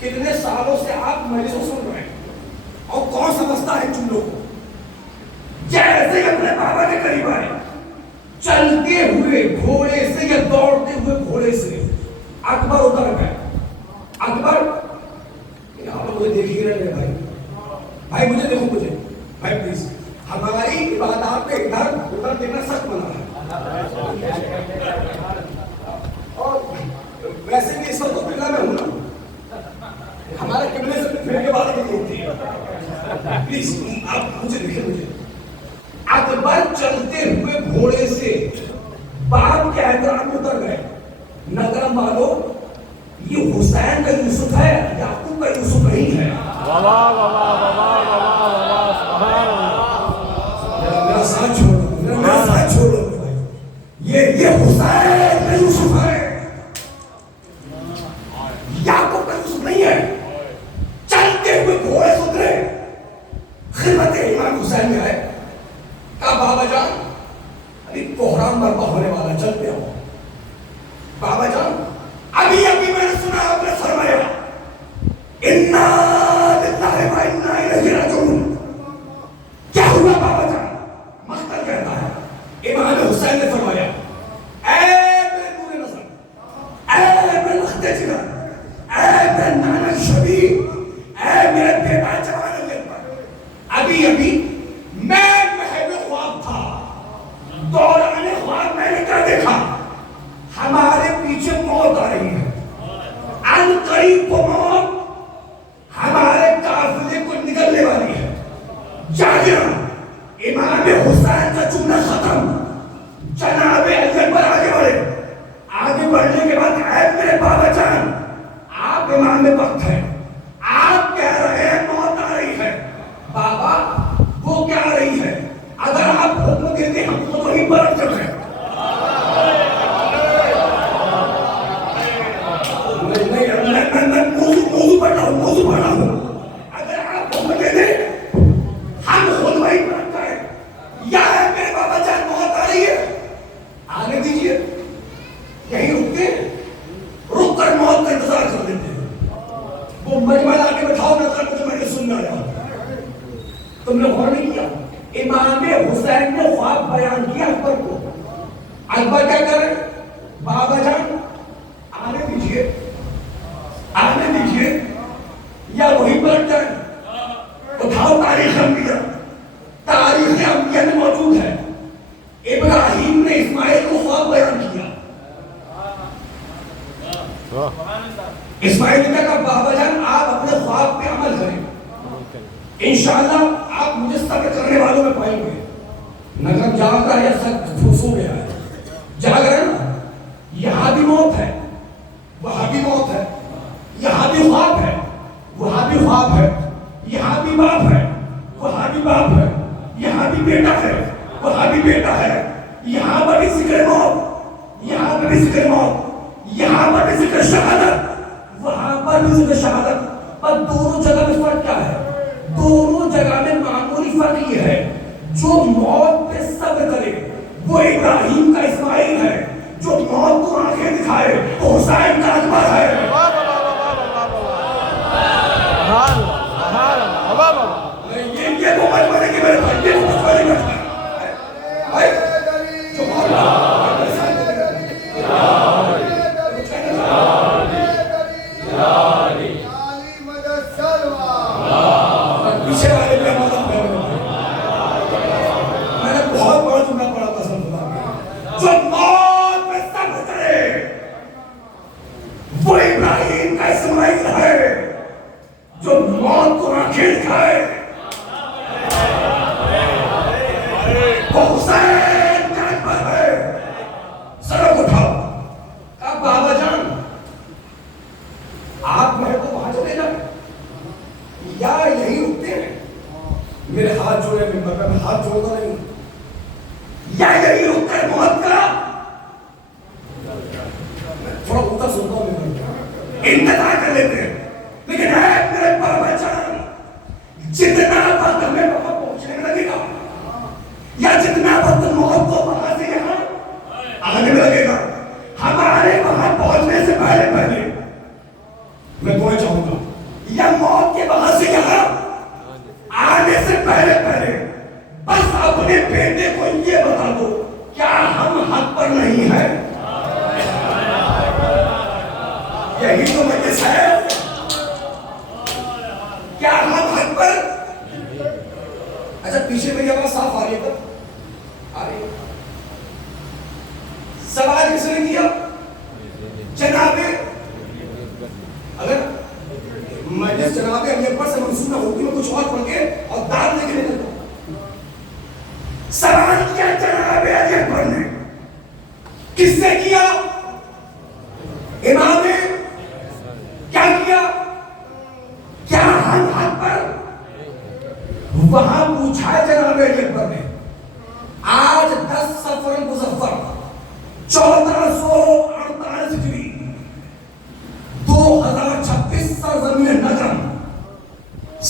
کتنے سالوں سے آپ مجلسوں سن رہے ہیں اور کون سمجھتا ہے جملوں کو. جیسے ہی اپنے بابا کے قریب آئے, چلتے ہوئے گھوڑے سے یا دوڑتے ہوئے گھوڑے سے اکبر اتر گئے. اکبر یہاں پر مجھے دیکھ ہی رہے بھائی, بھائی مجھے دیکھو, مجھے بھائی پلیز. ہماری عبادات پہ ادھر ادھر دیکھنا سخت منع ہے. اور ویسے بھی اس وقت تو قبلہ میں ہوں نا, ہمارے قبلے سے پھر کے بات نہیں ہوتی ہے. پلیز آپ مجھے دیکھیں. مجھے اکبر چلتے ہوئے گھوڑے سے باپ کے احترام میں اتر گئے. نگرم والوں, یہ حسین کا یوسف ہے, یعقوب کا یوسف نہیں ہے. میرا ساتھ چھوڑو, میرا ساتھ چھوڑو. یہ حسین کا یوسف ہے, یعقوب کا یوسف نہیں ہے. چلتے ہوئے گھوڑے سے اترے, خدمت امام حسین میں آئے. کہا بابا جان ابھی کوہرام برپا ہونے والا, چلتے ہو. بابا جان ابھی میں نے سنا آپ نے فرمایا انا للہ و انا الیہ راجعون. کیا ہوا بابا جان؟ مقتل کہتا ہے امام حسین نے فرمایا اے میرے نور نظر, اے میرے لخت جگر, اے میرے نانا شبیر, اے میرے بیٹا جوان علی اکبر, ابھی میں محل خواب تھا. دوران خواب میں نے کیا دیکھا؟ ہمارے پیچھے موت آ رہی ہے. ان قریب وہ موت ہمارے قافلے کو نکلنے والی ہے. جاگرا امام حسین کا جملہ ختم. جناب علی اکبر آگے بڑھے. آگے بڑھنے کے بعد اے میرے بابا جان, آپ امام وقت ہیں, آپ کہہ رہے ہیں موت آ رہی ہے. بابا وہ کیا بڑا ہوں. اگر آپ کو مجھے دیں ہم خود وہی بنتا ہے. یا میرے بابا جان موت آ رہی ہے, آنے دیجیے, یہیں رکتے ہیں, رک کر موت کا انتظار کر لیتے ہیں. وہ مجمع لا کے بٹھاؤ نہ کر مجھے میں نے سننا ہے. تم نے غور نہیں کیا امام حسین نے خواب بیان کیا اکبر کو. اکبر کیا کر رہے, بابا جان آنے دیجیے, آنے دیجیے, یا وہی پلٹ جائیں. اٹھاؤ تاریخ انبیاء, تاریخ انبیاء میں موجود ہے ابراہیم نے اسماعیل کو خواب بیان کیا. اسماعیل نے کہا بابا جان آپ اپنے خواب پہ عمل کریں, انشاءاللہ آپ مجھے صبر کرنے والوں میں پائیں گے. نگر جاگ رہا ہے, سب سو گیا ہے, جاگ رہے نا. یہاں بھی موت ہے, وہاں بھی موت ہے, یہاں بھی خواب ہے, وہاں بھی خواب ہے, یہاں بھی باپ ہے, وہاں بھی باپ ہے, یہاں بھی بیٹا ہے, وہاں بھی بیٹا ہے. یہاں پر بھی ذکر موت, یہاں پر بھی ذکر موت, یہاں پر بھی ذکر شہادت, وہاں پر بھی ذکر شہادت. پر دونوں جگہ میں فرق کیا ہے؟ دونوں جگہ میں معمولی فرق یہ ہے, جو موت پہ صبر کرے وہ ابراہیم کا اسماعیل ہے, جو موت کو آنکھیں دکھائے وہ حسین کا اکبر ہے. یہ وہ مجمع ہے کہ میرے بھائی یہ مجمع نہیں کرتا ہے. جو پیچھے والے پہ مدد میں نے بہت بڑا جملہ پڑھا تھا سب. جو موت میں صبر کرے وہ ابراہیم کا اسماعیل ہے, جو موت کو آنکھیں دکھائے وہ حسین کا اکبر ہے. سڑک اٹھاؤ, کہا بابا جان آپ میرے کو وہاں چلے جائیں یا یہی رکتے ہیں. میرے ہاتھ جوڑے ممبر پہ, میں ہاتھ جوڑتا نہیں, یا یہی رک کر موت کا تھوڑا اوپر سنتا ہوں ممبر انتظار کر لیتے ہیں. لیکن ہے میرے بابا جان, جتنا وقت ہمیں وہاں پہنچنے میں لگے گا یا جتنا وقت موت کو وہاں سے یہاں آنے میں لگے گا, ہمارے وہاں پہنچنے سے پہلے پہلے میں دعائیں چاہوں گا, یا موت کے وہاں سے یہاں آنے سے پہلے پہلے بس اپنے بیٹے کو یہ بتا دو کیا ہم حق پر نہیں ہیں. یہی تو مجلس ہے, کیا ہم حق پر. اچھا پیچھے میری آواز صاف آ رہی ہے, آ رہی ہے. سوال کس نے کیا جناب, اگر مجلس جناب علی اکبر سے منسوب نہ ہوتی میں کچھ اور پڑھ کے اور داد لے کے نکلتا. سوال کیا جناب علی اکبر نے, کس سے کیا؟ امام نے کیا کیا؟ کیا ہم حق پر؟ وہاں پوچھا ہے جناب علی اکبر نے. آج 10 صفر مظفر 1448 ہجری 2026 سرزمین نجم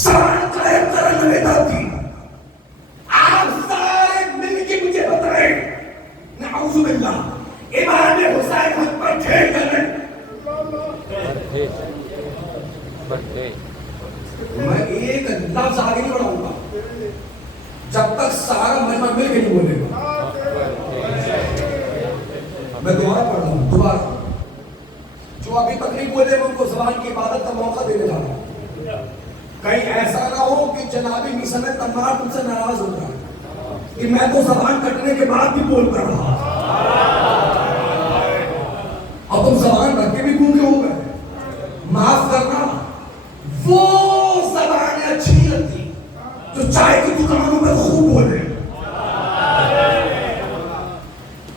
سوال قائم کرنے میں داتی. آپ سارے مل کے مجھے بتائیں نعوذ باللہ امام حسین حق پر تھے یا نہیں؟ میں ایک لفظ آگے نہیں بڑھاؤں گا جب تک سارا مجمع مل کے نہیں بولے گا. میں دوبارہ پڑھ رہا ہوں, دوبارہ. جو ابھی تک نہیں بولے میں ان کو زبان کی عبادت کا موقع دینے جا رہا ہوں. کہیں ایسا نہ ہو کہ جنابی مصر تمام تم سے ناراض ہو جائے کہ میں تو زبان کٹنے کے بعد بھی بول کر رہا اور تم زبان رکھ کے بھی گونگے ہو گئے. معاف کرنا, وہ زبانیں اچھی لگتی جو چائے کی دکانوں میں خوب بولے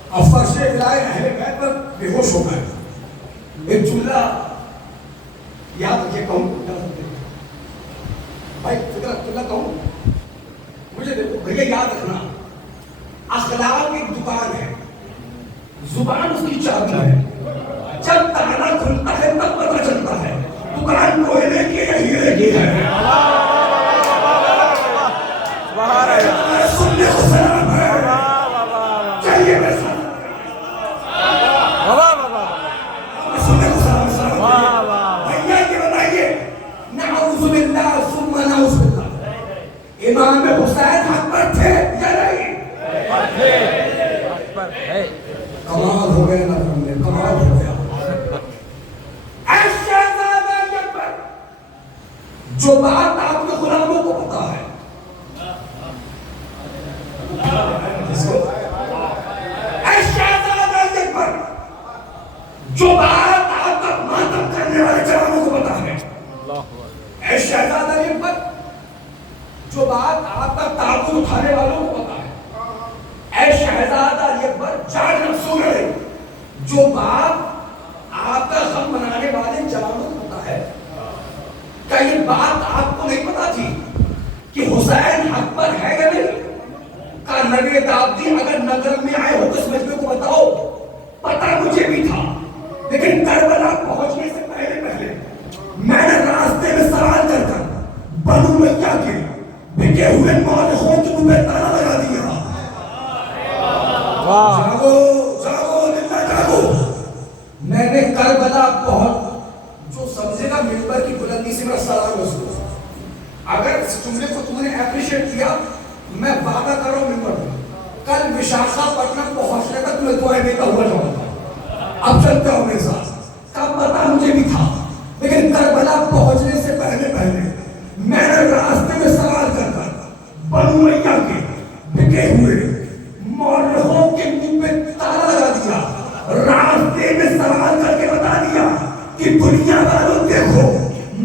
اور فرش الہی اہل بیت پر بے ہوش ہو گئے. ایک جملہ یاد رکھیے, کہوں بھائی فکر جملہ کہوں, مجھے دیکھو بھیا یاد رکھنا, اخلاق ایک دکان ہے, زبان اس کی چابی ہے. جب تالا کھلتا ہے تب پتہ چلتا ہے دکان کوئلے کی ہے ہیرے کی جو بات آپ کے غلاموں کو پتا ہے، اے شہزادہ اکبر، جو بات آپ کا ماتم کرنے والے جوانوں کو پتا ہے، اے شہزادہ اکبر، جو بات آپ کا تابوت اٹھانے والوں کو پتا ہے، اے شہزادہ اکبر جاگ سو رہے، جو بات آپ کا غم منانے والے جوانوں کو پتا ہے، کیا یہ بات آپ کو نہیں پتا تھی کہ حسین حق پر ہے یا نہیں؟ کا نبی دابدی اگر نگر میں آئے ہو تو اس مجمع کو بتاؤ، پتا مجھے بھی تھا، لیکن کربلا پہنچنے سے پہلے میں نے راستے میں سوال کر کر بنو میاں کے بکے ہوئے مالکوں کے منہ پہ تالا لگا دیا۔ جاگو جاگو دلہ جاگو، میں نے کربلا پہنچ، جو سمجھے گا منبر کی بلندی سے میرا سلام رسول، اگر اس جملے کو تم نے اپریشیٹ کیا، میں وعدہ کر رہا ہوں منبر میں کل وشاکھاپٹنم پہنچنے تک تمہیں دعائیں دیتا ہوا جاؤں گا۔ اب چلتے ہو میرے ساتھ، کب پتا مجھے بھی تھا، لیکن کربلا پہنچنے سے پہلے میں نے راستے میں سوال کر کر بنو میاں کے بکے ہوئے مورخوں کے منہ پہ تالا لگا دیا، راستے میں سوال کر کے بتا دیا کہ دنیا والوں دیکھو،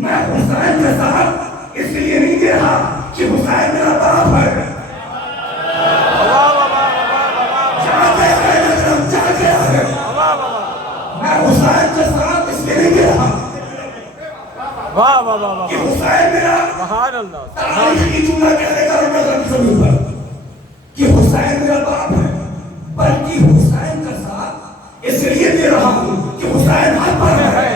میں حسین کے ساتھ اس لیے نہیں دے رہا کہ حسین میرا باپ ہے، میں حسین کے ساتھ اس لیے نہیں دے رہا کہ حسین میرا تاریخی جملہ کہنے کا نظر ضرور ہے کہ حسین میرا باپ ہے، بلکہ حسین کا ساتھ اس لیے دے رہا ہوں کہ حسین حق پر ہے،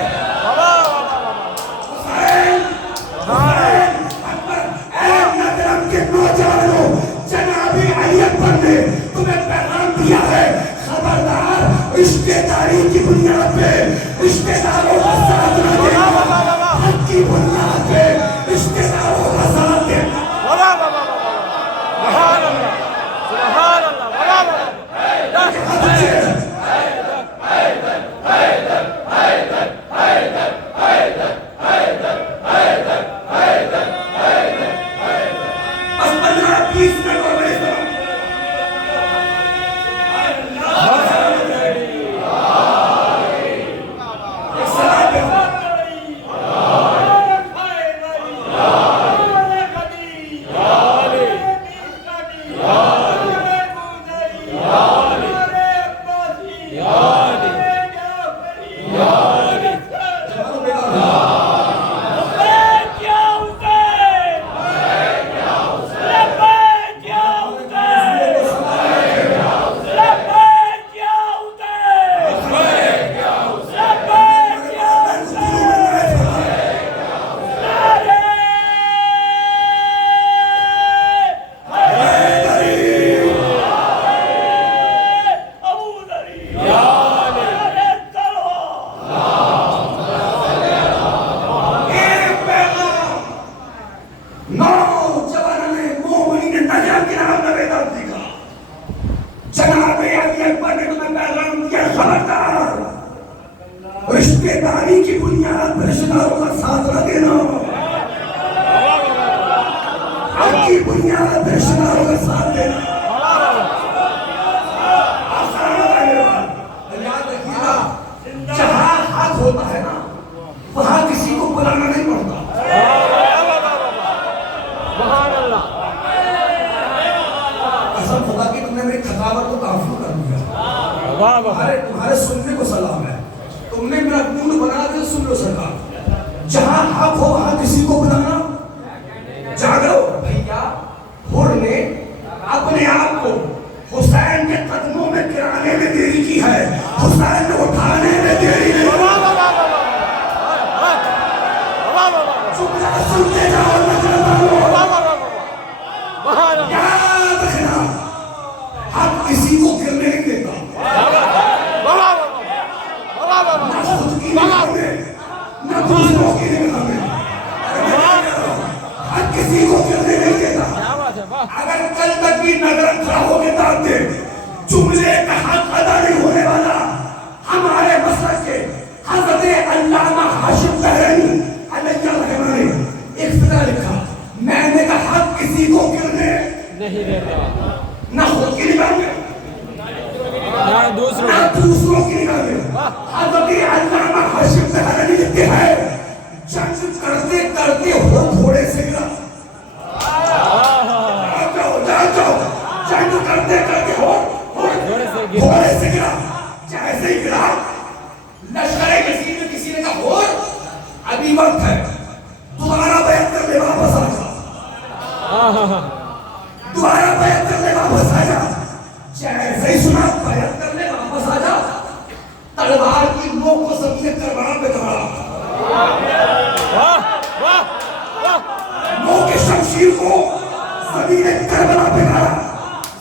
حسین حق پر۔ اے نجرم کے نوجوانوں، جناب علی اکبر نے تمہیں پیغام دیا ہے، خبردار رشتہ داری کی بنیاد پہ رشتہ داروں کا ساتھ نہ دینا، حق کی بنیاد پہ رشتہ داروں کا ساتھ دینا۔ رشتہ داری کی بنیاد پر رشتہ داروں کا ساتھ نہ دینا، حق کی بنیاد پر رشتہ داروں کا ساتھ دینا۔ جہاں حق ہوتا ہے نا، وہاں کسی کو بلانا نہیں پڑتا۔ قسم خدا کی تم نے میری تھکاوٹ کو کافی کر دیا، تمہارے سننے کو سلام ہے، تم نے میرا موڈ بنا دیا۔ سن لو سرکار، جہاں حق ہو وہاں کسی کو بلانا، جاگو بھیا، حر نے اپنے آپ کو حسین کے قدموں میں گرانے میں دیری کی ہے، حسین نے اٹھانے میں دیری نہیں۔ سنتے جاؤ یاد رکھنا، حق کسی کو گرنے نہیں دیتا، نہ خود کی نگاہ میں نہ دوسروں کی نگاہ میں، حق کسی کو گرنے نہیں دیتا۔ اگر کل تک بھی نگر کھڑا ہو کے داغتے جملے کا حق ادا نہیں ہونے والا، ہمارے مسلک کے حضرت علامہ ہاشم بحرینی علیہ الرحمہ نے ایک ایک فقرہ لکھا، میں نے کہا کسی کو گرنے نہیں دیتا، نہ خود کی نگاہ میں نہ دوسروں نہ دوسروں کی نگاہ میں۔ حضرت علامہ ہاشم طحاوی لکھتے ہیں جنگ کرتے کرتے ہو گھوڑے سے گرا، جاؤ جنگ کرتے کرتے ہو گھوڑے سے گرا، جیسے ہی گرا لشکر یزید میں کسی نے کہا ہو ابھی وقت ہے، دوبارہ بیعت کر لے، واپس آ جا، دوبارہ بیعت کر لے، واپس آ جا۔ جیسے ہی سنا بیعت کر لے، واپس آ جا، تلوار کی نوک کو زمین کربلا پہ دھاڑا، نوک شمشیر کو زمین کربلا پہ دھاڑا،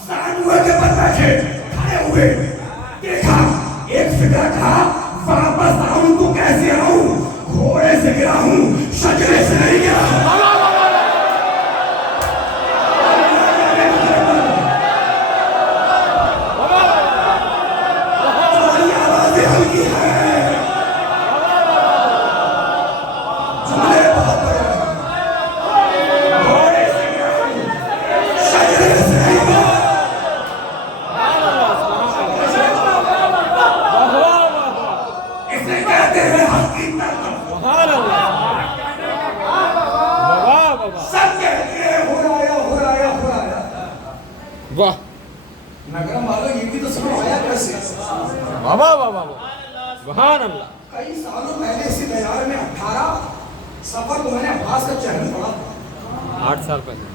زانوے کے پر بیٹھے کھڑے ہوئے، دیکھا ایک فکر تھا واپس آؤں تو کیسے آؤں، گھوڑے سے گرا ہوں، شجرے سے نہیں گرا۔ واہ نگرم والوں یہ بھی تو سمجھ آیا کیسے؟ واہ واہ واہ واہ، سبحان اللہ۔ کئی سالوں پہلے اسی بیار میں 18 سفر کو میں نے عباس کا چہرہ پڑھا تھا، 8 سال پہلے۔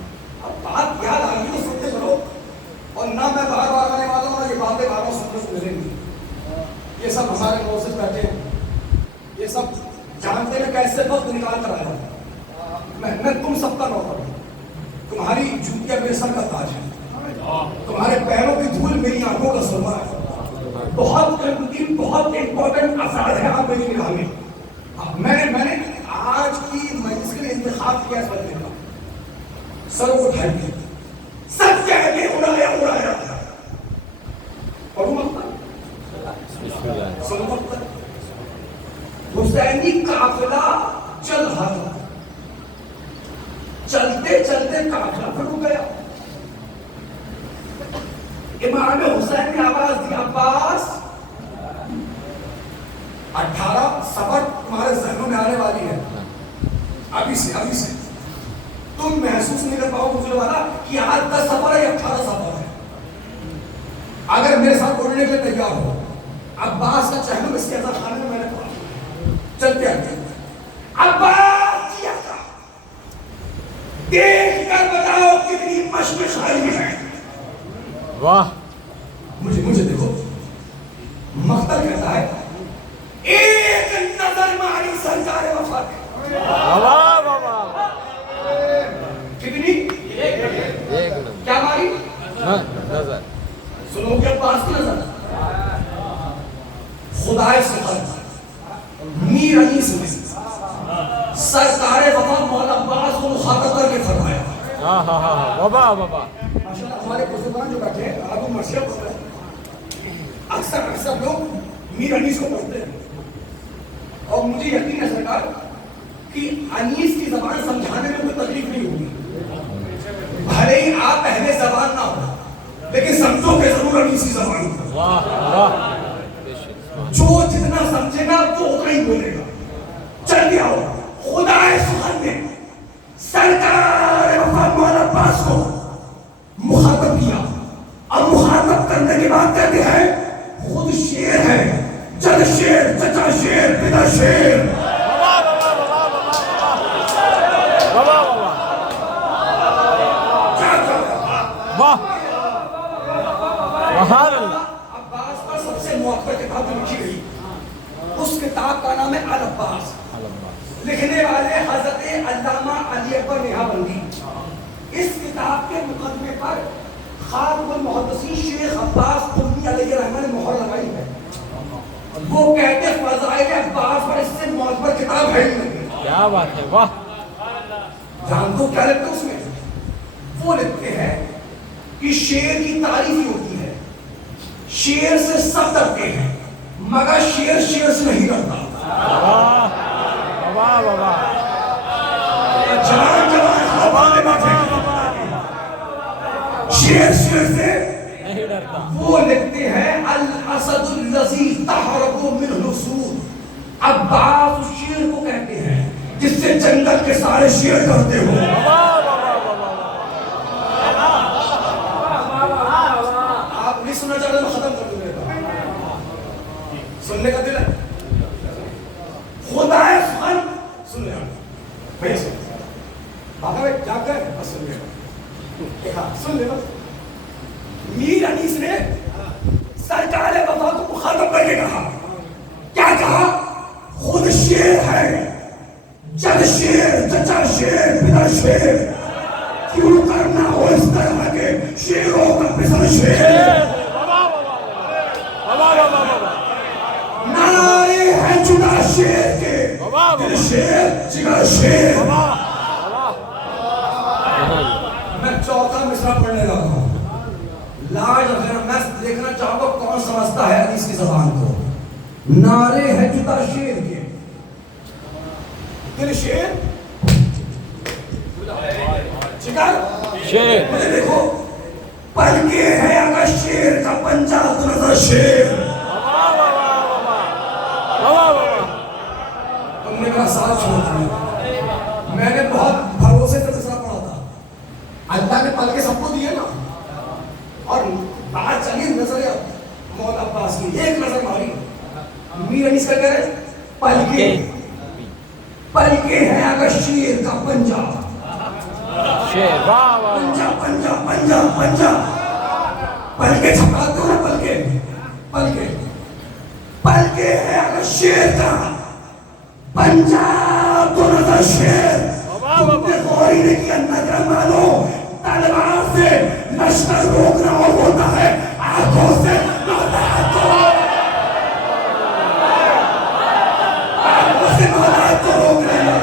اب بات یاد آ گئی تو سنتے کرو، اور نہ میں بار بار آنے والا ہوں، یہ باتیں بار بار سننے کو ملیں گی۔ یہ سب ہمارے موسیقی بیٹھے ہیں، یہ سب جانتے ہیں کیسے وقت نکال کر آیا ہوں میں تم سب کا نوکر ہوں، تمہاری جوتیاں میرے سر کا تاج ہے، تمہارے پیروں کی دھول میری آنکھوں کا سرما ہے۔ بہت قیمتی بہت امپورٹنٹ افراد ہیں آپ میری نگاہ میں۔ میں نے آج کی مجلس کے لیے انتخاب کیا اس بندے کا، سر کو اٹھائی دی، سب کہتے اڑایا پڑھوں مقتل سنو مقتل۔ حسینی قافلہ چل رہا تھا، چلتے چلتے قافلہ پھر رک گیا، امام حسین نے آواز دی عباس 18 سفر تمہارے ذہنوں میں آنے والی ہے، ابھی سے تم محسوس نہیں کر پاؤ مجھے والا کہ آج 10 سفر ہے یا 18 سفر ہے، اگر میرے ساتھ اڑنے کے لیے تیار ہو۔ عباس کا چہرہ اس کے اندر خانے میں میں نے پڑھا، چلتے آتے عباس کیا تھا، دیکھ کر بتاؤ کتنی مشمش آئی ہے۔ واہ، مجھے دیکھو، مقتل کہتا ہے ایک نظر ماری سرکار وفا نے، واہ واہ واہ، کتنی ایک نمبر کیا ماری؟ نظر، سنو کے پاس کی نظر، خدائے سخن میر انیس میں سرکار وفا مولا عباس کو مخاطب کر کے فرمایا، ہاں ہاں ہاں، وبا وبا، ماشاءاللہ ہمارے بزرگان جو بیٹھے ہیں ابو مرشد پڑھتے ہیں، اکثر لوگ میر انیس کو پڑھتے ہیں، اور مجھے یقین ہے سرکار کہ انیس کی زبان سمجھانے میں کوئی تکلیف نہیں ہوگی، بھلے ہی آپ پہلے زبان نہ ہو لیکن سمجھو کہ ضرور انیس کی زبان ہو، واہ واہ، جو جتنا سمجھے گا وہ اتنا ہی بولے گا۔ چل گیا ہو خدا سخن نے سرکار وفا مولا عباس کو مخاطب کیا، اب مخاطب کرنے کی بات کہتے ہیں خود شیر ہے، جد شیر چچا شیر پتا شیر، عباس پر سب سے معتبر کتاب جو لکھی گئی اس کتاب کا نام ہے العباس، لکھنے والے حضرت علامہ علی اکبر نیہابندی۔ اس کتاب کے مقدمے پر خاتم المحدثین شیخ عباس قمی علیہ الرحمہ نے مہر لگائی ہے، وہ کہتے فضائل عباس پر اس سے معتبر کتاب ہے ہی نہیں۔ کیا بات ہے، واہ، جان تو کیا لکھتے اس میں؟ وہ لکھتے ہیں کہ شیر کی تعریف ہی ہوتی ہے، شیر سے سب ڈرتے ہیں مگر شیر سے نہیں ڈرتا۔ واہ واہ واہ، جان شیر شیر سے نہیں ڈرتا. وہ لکھتے ہیں الاسد الذی تہرب منہ الاسود. عباس اس شیر کو کہتے ہیں جس سے جنگل کے سارے شیر ڈرتے ہو. آپ نہیں سننا چاہ رہے تو ختم کر دوں گا. سننے کا دل ہے. خدا سخن سن لے بھائی سن بابا بھائی کیا کہے بس سن لے. ہاں سن لے بس. میر انیس نے سرکار وفا کو مخاطب کر کے کہا. کیا کہا؟ خود شیر ہے، جد شیر، چچا شیر، پدر شیر، کیوں کرنا ہو اس طرح کے شیروں کا پسر شیر. نعرے ہیں جدا شیر کے، دل شیر، جگر شیر. میں چوتھا مصرع پڑھنے لگا ہوں. لاج اگر میں دیکھنا چاہوں گا کون سمجھتا ہے حدیث کی زبان کو. نعرے ہیں جدا شیر کے، دل شیر، جگر شیر. مجھے دیکھو. پلکے ہے اگر شیر کا پنجہ تو نظر شیر. تم نے میرا ساتھ چھوڑ دیا. میں نے بہت بھروسے سے مصرع پڑھا تھا. اللہ نے پل کے سب کو دیے نا. اور بات چلی نظر مولا عباس کی. ایک نظر ماری میر انیس کا کہہ رہے پلکے، پلکے ہیں اگر شیر کا پنجہ. شیر. واہ واہ. پنجہ پنجہ پنجہ پنجہ. پلکے چھپاتے ہو نا پلکے، پلکے، پلکے ہے اگر شیر کا پنجہ تو نظر شیر. تم نے غور ہی نہیں کیا نظر مانو. تلوار سے لشکر روکنا اور ہوتا ہے آنکھوں سے نوزاد کو. آنکھوں سے نوزاد کو روک لینا.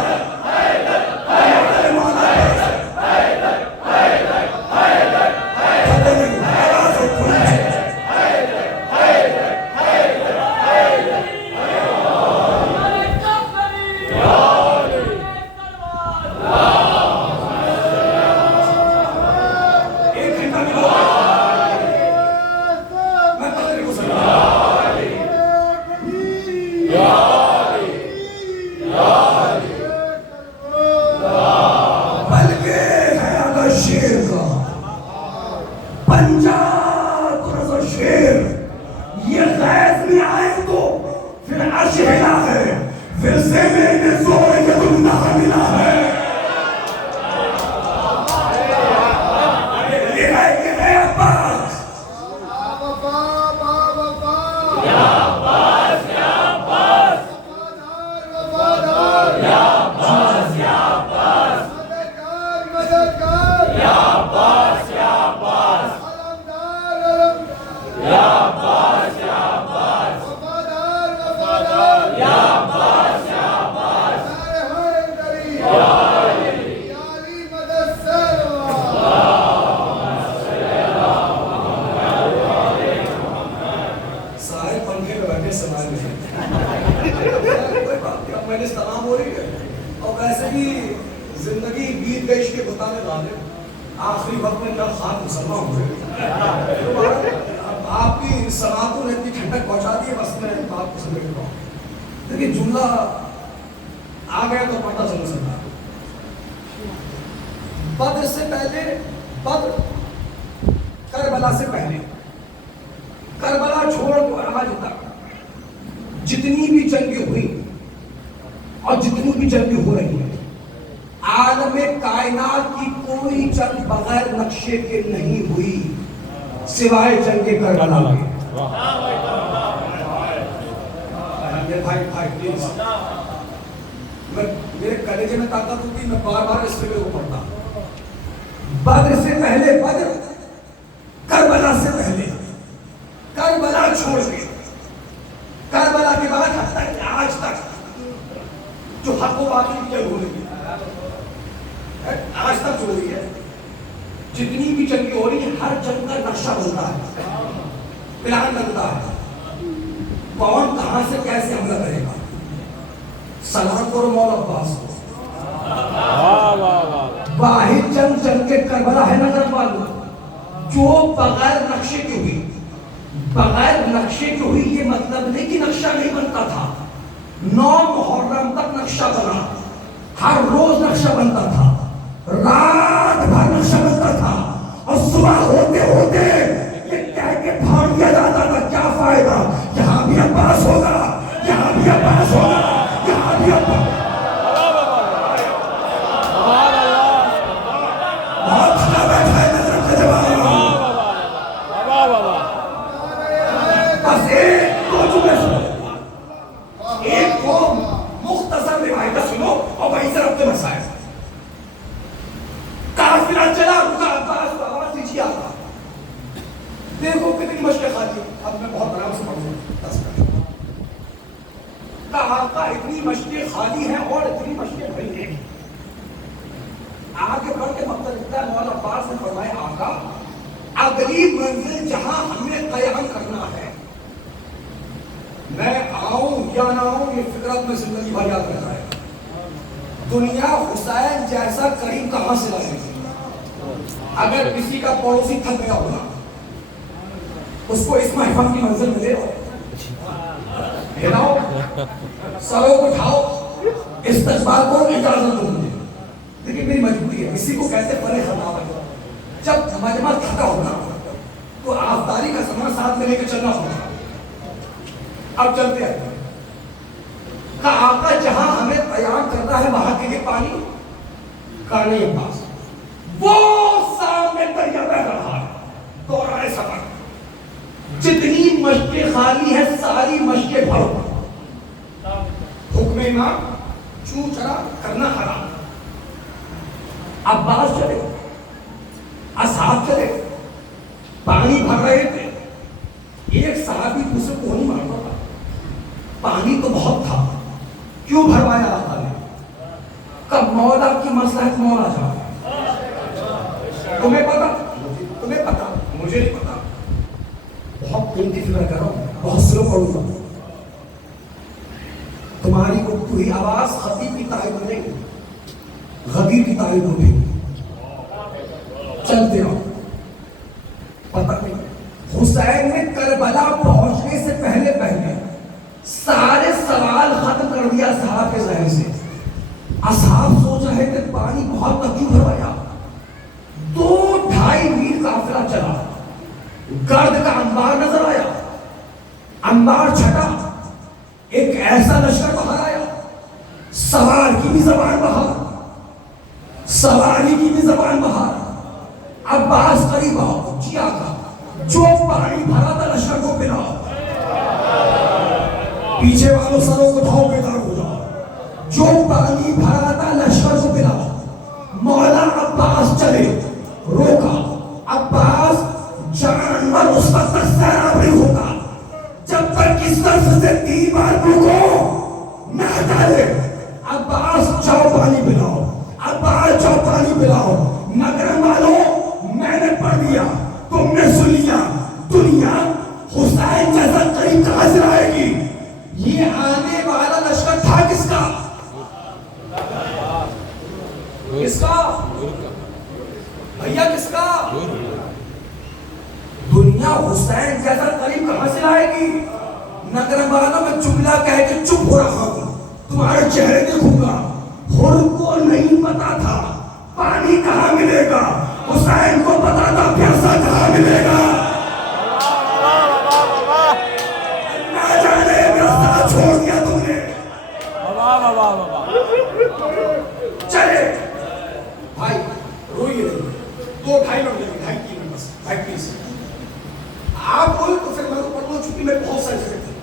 آخری وقت میں جب خاک مسلمان ہوئے آپ کی سماعتوں نے اتنی ٹھنڈک پہنچا دی ہے. بس میں بات کو سمجھ رہا ہوں. دیکھیے جملہ آ گیا تو پتہ چل سکتا. بدر سے پہلے، بدر کربلا سے پہلے، کربلا چھوڑ کو آج تک جتنی بھی جنگیں ہوئی اور جتنی بھی جنگیں ہو رہی ہیں، عالم کائنات کی کوئی جنگ بغیر نقشے کے نہیں ہوئی سوائے جنگ کربلا کے. بھائی بھائی پلیز، میرے کلیجے میں طاقت ہوتی، میں بار بار اس فکر کو پڑھتا. بدر سے پہلے، بدر کربلا سے پہلے، کربلا چھوڑ کے، کربلا کے بعد حد تک آج تک جو حق و باطل کی جنگ ہو رہی ہے، آج تک جو ہوئی ہے، جتنی بھی جنگیں ہو رہی ہیں، ہر جنگ کا نقشہ بنتا ہے، پلان بنتا ہے. کون کہاں سے کیسے حملہ کرے گا. سلام کرو مولا عباس کو. واحد جنگ جنگ کے کربلا ہے نا جنگ والوں. جو بغیر نقشے کی ہوئی. بغیر نقشے کی ہوئی یہ مطلب نہیں کہ نقشہ نہیں بنتا تھا. 9 محرم تک نقشہ بنا, ہر روز نقشہ بنتا تھا, رات بھر نقشہ بنتا تھا, اور صبح ہوتے ہوتے یہ کہہ کے پھاڑ دیا جاتا تھا کیا فائدہ, یہاں بھی عباس ہوگا, یہاں بھی عباس ہوگا, یہاں بھی عباس. بہت کھلا بیٹھا ہے نظر کا جواب. بس ایک دو جملے سنو, ایک کو مختصر روایتیں سنو اور وہیں سے ربط مسائل. قافلہ چلا رکا, عباس کو آواز دیجیے آقا. دیکھو کتنی مشقیں خالی. اب میں بہت آرام سے پڑھوں 10 منٹ. کہا آقا اتنی مشقیں خالی ہیں اور اتنی مشقیں بھری ہیں. آگے بڑھ کے مقصد لکھتا ہے مولانا عباس نے فرمایا آقا اگلی منزل جہاں ہمیں قیام کرنا ہے, میں آؤں یا نہ آؤں یہ فکرت میں زندگی بھر یاد رہتا ہے. دنیا حسین جیسا کریم کہاں سے لائے گی؟ اگر کسی کا پڑوسی تھک گیا ہوگا اس کو اس محفل کی منزل میں لے آؤ, سروں کو اٹھاؤ, استقبال کو اجازت دو مجھے. لیکن میری مجبوری ہے, اسی کو کہتے پرے خطاب ہے. جب مجمع تھکا ہوگا تو آفتاری کا سامان ساتھ میں لے کے چلنا ہوگا. اب چلتے ہیں. کہا آقا جہاں ہمیں قیام کرنا ہے وہاں کے لیے پانی کا نہیں پاس. وہ سامنے دریا بہہ رہا ہے, دوران سفر. جتنی مشقیں خالی ہیں ساری مشقیں بھرو. حکم امام چوں چرا کرنا حرام. عباس چلے, اصحاب چلے, پانی بھر رہے تھے. ایک صحابی دوسرے کو نہیں مارتا تھا, پانی تو بہت تھا, کیوں بھروایا آقا نے؟ کب مولا کی مصلحت مولا جائے. تمہیں پتا, تمہیں پتا, مجھے نہیں پتا. بہت قیمتی فکر کر رہا ہوں, بہت سلو پڑھوں گا. تمہاری اٹھتی ہوئی آواز خطیب کی تعریف نہیں, غدیر کی تعریف نہیں. چلتے رہو. پتہ نہیں حسین نے کربلا پہنچنے سے پہلے پہلے سارے سوال ختم کر دیا اصحاب کے ذہن سے. اصحاب سوچ رہے تھے پانی بہت تک کیوں بھروایا. 2-2.5 میل قافلہ چلا, گرد کا انبار نظر آیا. انبار چھٹا, ایک ایسا لشکر باہر آیا, سوار کی بھی زبان باہر, سواری کی بھی زبان باہر. عباس قریب آؤ, جی آقا جو پانی بھرا تھا لشکر کو پلاؤ. پیچھے والوں سروں کو اٹھاؤ, بیدار ہو جاؤ. جو پانی بھرا تھا لشکر کو پلاؤ. مولا عباس چلے, روکا. عباس جانور اس وقت تک سیراب نہیں ہوتا جب تک اس طرف سے 3 بار روکو نہ ڈالے. عباس جاؤ پانی پلاؤ, عباس جاؤ پانی پلاؤ. مگر والوں میں نے پڑھ دیا, تم نے سن لیا. دنیا حسین جیسا قریب کہاں سے آئے گی؟ یہ آنے والا لشکر تھا کس کا؟ کس کا بھیا, کس کا؟ دنیا حسین جیسا قریب کہاں سے آئے گی؟ نگر والوں میں جملہ کہہ کے چپ ہو رہا ہوں, تمہارے چہرے دیکھوں گا. خود کو نہیں پتا تھا پانی کہاں ملے گا, حسین کو پتا تھا پیاسا کہاں ملے گا. نہ جانے پیاسا چھوڑ دیا تم نے. چلے بھائی, روئیے نہیں, 2-2.5 منٹ لگے, 2.5-3 منٹ بس, 2.5 آپ بولے تو پھر میں تو پڑھ لوں, چونکہ میں بہت ساری جگہ تھی.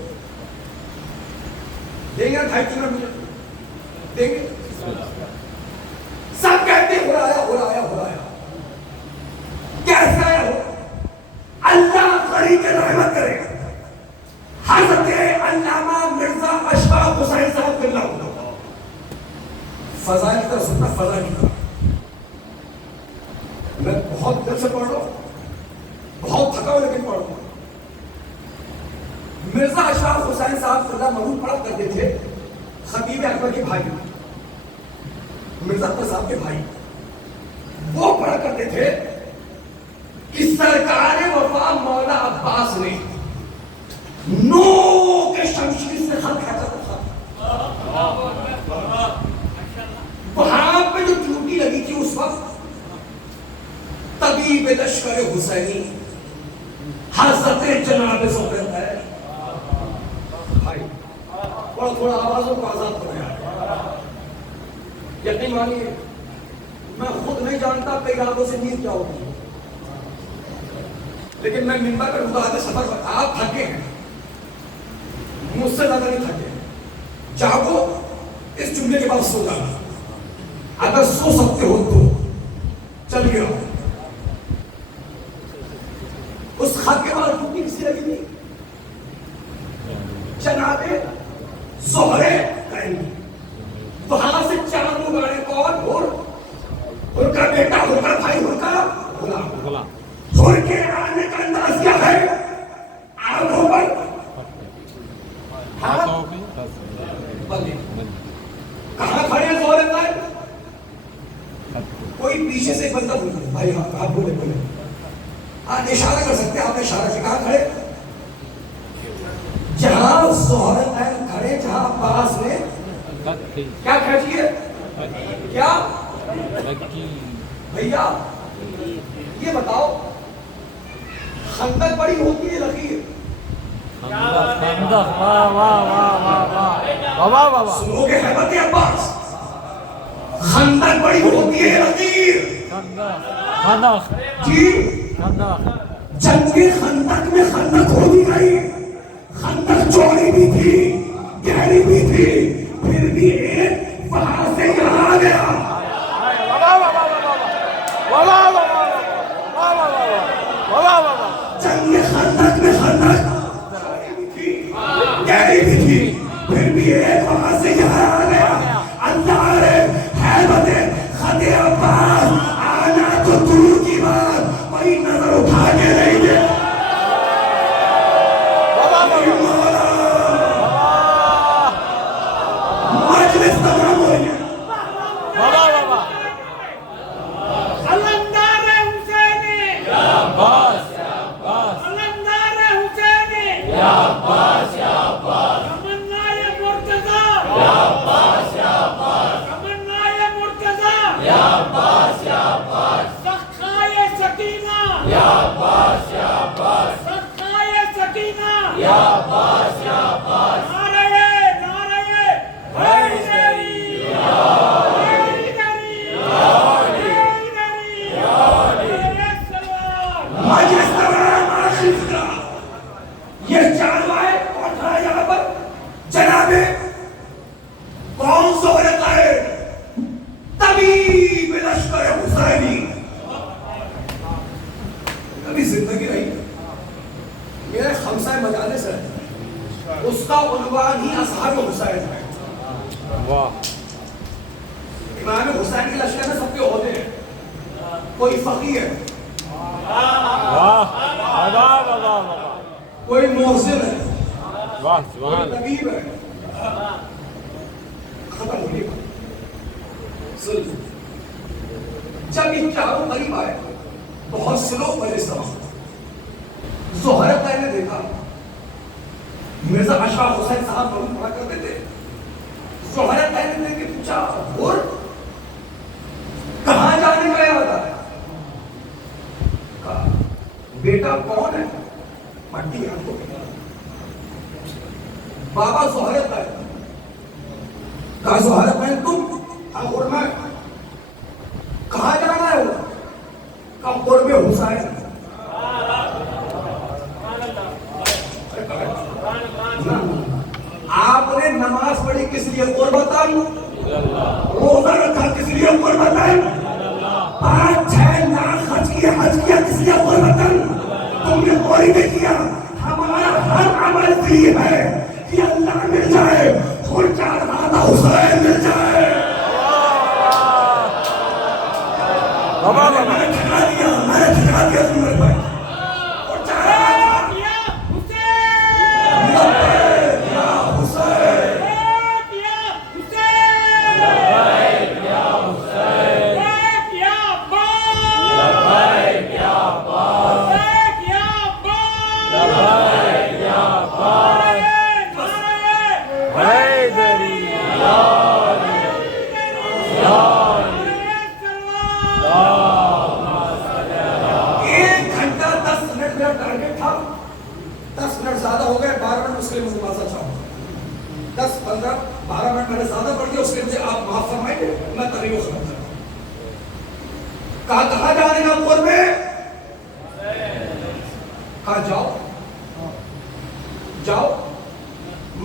دیں گے 2.5-3 منٹ دیں گے. سب کہتے ہو رہا ہے. کیسا ہے ہو؟ اللہ قریب رحمت کرے. حضرت علامہ مرزا اشفاق حسین صاحب بلّہ اللہ فضائل کی طرف سننا, فضائل کی طرف. میں بہت دل سے پڑھ رہا ہوں, بہت تھکا ہوں لیکن پڑھ رہا ہوں. مرزا اشفاق حسین صاحب اللہ مرحوم پڑھا کرتے تھے خطیب اکبر کے بھائی, مرزا اکبر صاحب کے بھائی. وہ پڑھا کرتے تھے کہ سرکار وفا مولا عباس نے نو کے شمشیر سے خط کھینچا تھا. وہاں پہ جو ڈیوٹی لگی تھی اس وقت طبیب لشکر حسینی حضرت جناب زہرت ہے. تھوڑا آوازوں کو آزاد ہو گیا. یقین مانیے میں خود نہیں جانتا کئی راتوں سے نیند کیا ہوتی ہے، لیکن میں منبر پر خدا کے سفر پر آپ تھکے ہیں، مجھ سے زیادہ نہیں تھکے. جاگو، اس جملے کے بعد سو جانا. اگر سو سکتے ہو تو چل گیا. اس خط کے بعد ڈیوٹی کسی لگی تھی؟ جناب زہرے کریں. وہاں سے 4 لوگ آنے. کون؟ ہر کا بیٹا، ہر کا بھائی، ہر کا غلام. ہر کے آنے کا انداز کیا ہے؟ آنکھوں پر کہاں کھڑے ہیں زہرے بھائی؟ کوئی پیچھے سے بندہ بولے بھائی آپ بولے آپ اشارہ کر سکتے ہیں. آپ نے اشارہ کیا؟ کہاں کھڑے؟ جہاں زہرت کھڑے، جہاں عباس نے کیا کھینچیے؟ کیا بھیا یہ بتاؤ، خندق بڑی ہوتی ہے لکیر؟ سنو گے حیبت عباس، خندق بڑی ہوتی ہے لکیر. جی جنگ خندق میں خندق ہو بھی گئی، خندق چوڑی بھی تھی، گہری بھی تھی، پھر بھی ایک وہاں سے یہاں آ گیا. جنگ خندق میں خندق چوڑی بھی تھی، گہری بھی تھی، پھر بھی ایک وہاں سے یہاں آ گیا. اللہ رے حیبت خط عباس آنا تو دور کی بات، وہی نظر اٹھا کے نہیں دے. مجلس تمام ہو گیا. زندگی رہی میرے خمسہ مجالس ہے، اس کا عنوان ہی اصحاب حسین ہے. امام حسین کے لشکر میں سب کے عہدے ہیں. کوئی فقیر ہے، کوئی محسن ہے، کوئی طبیب ہے. ختم ہو گئی. جب یہ چاروں قریب آئے بہت سے لوگ بڑے سوال. زہرت نے دیکھا مرزا اشرف حسین صاحب نام پڑھا کرتے تھے. زہرت نے دیکھ کے پوچھا اور کہاں جانے کا ارادہ ہے؟ کہا بیٹا کون ہے؟ مٹی ہاتھوں میں. بابا زہرت ہے. کہا زہرت ہے تم؟ اور میں کہاں جانا ہے؟ وہ کہا قرب حسین. آپ نے نماز پڑھی کس لیے؟ قربتاً. روزہ رکھا کس لیے؟ قربتاً. 5-6 لاکھ خرچ کیا، حج کیا کس لیے؟ قربتاً. تم نے کوئی نہیں کیا. ہمارا ہر عمل یہ ہے کہ اللہ مل جائے اور 4 مادہ حسین مل جائے. میں نے ٹھکا دیا سورج بھائی. ہے اس کے مجھے آپ معاف فرمائیں گے میں تقریر کو ختم کرتا ہوں کہاں جانے کا قرب میں کہا جاؤ جاؤ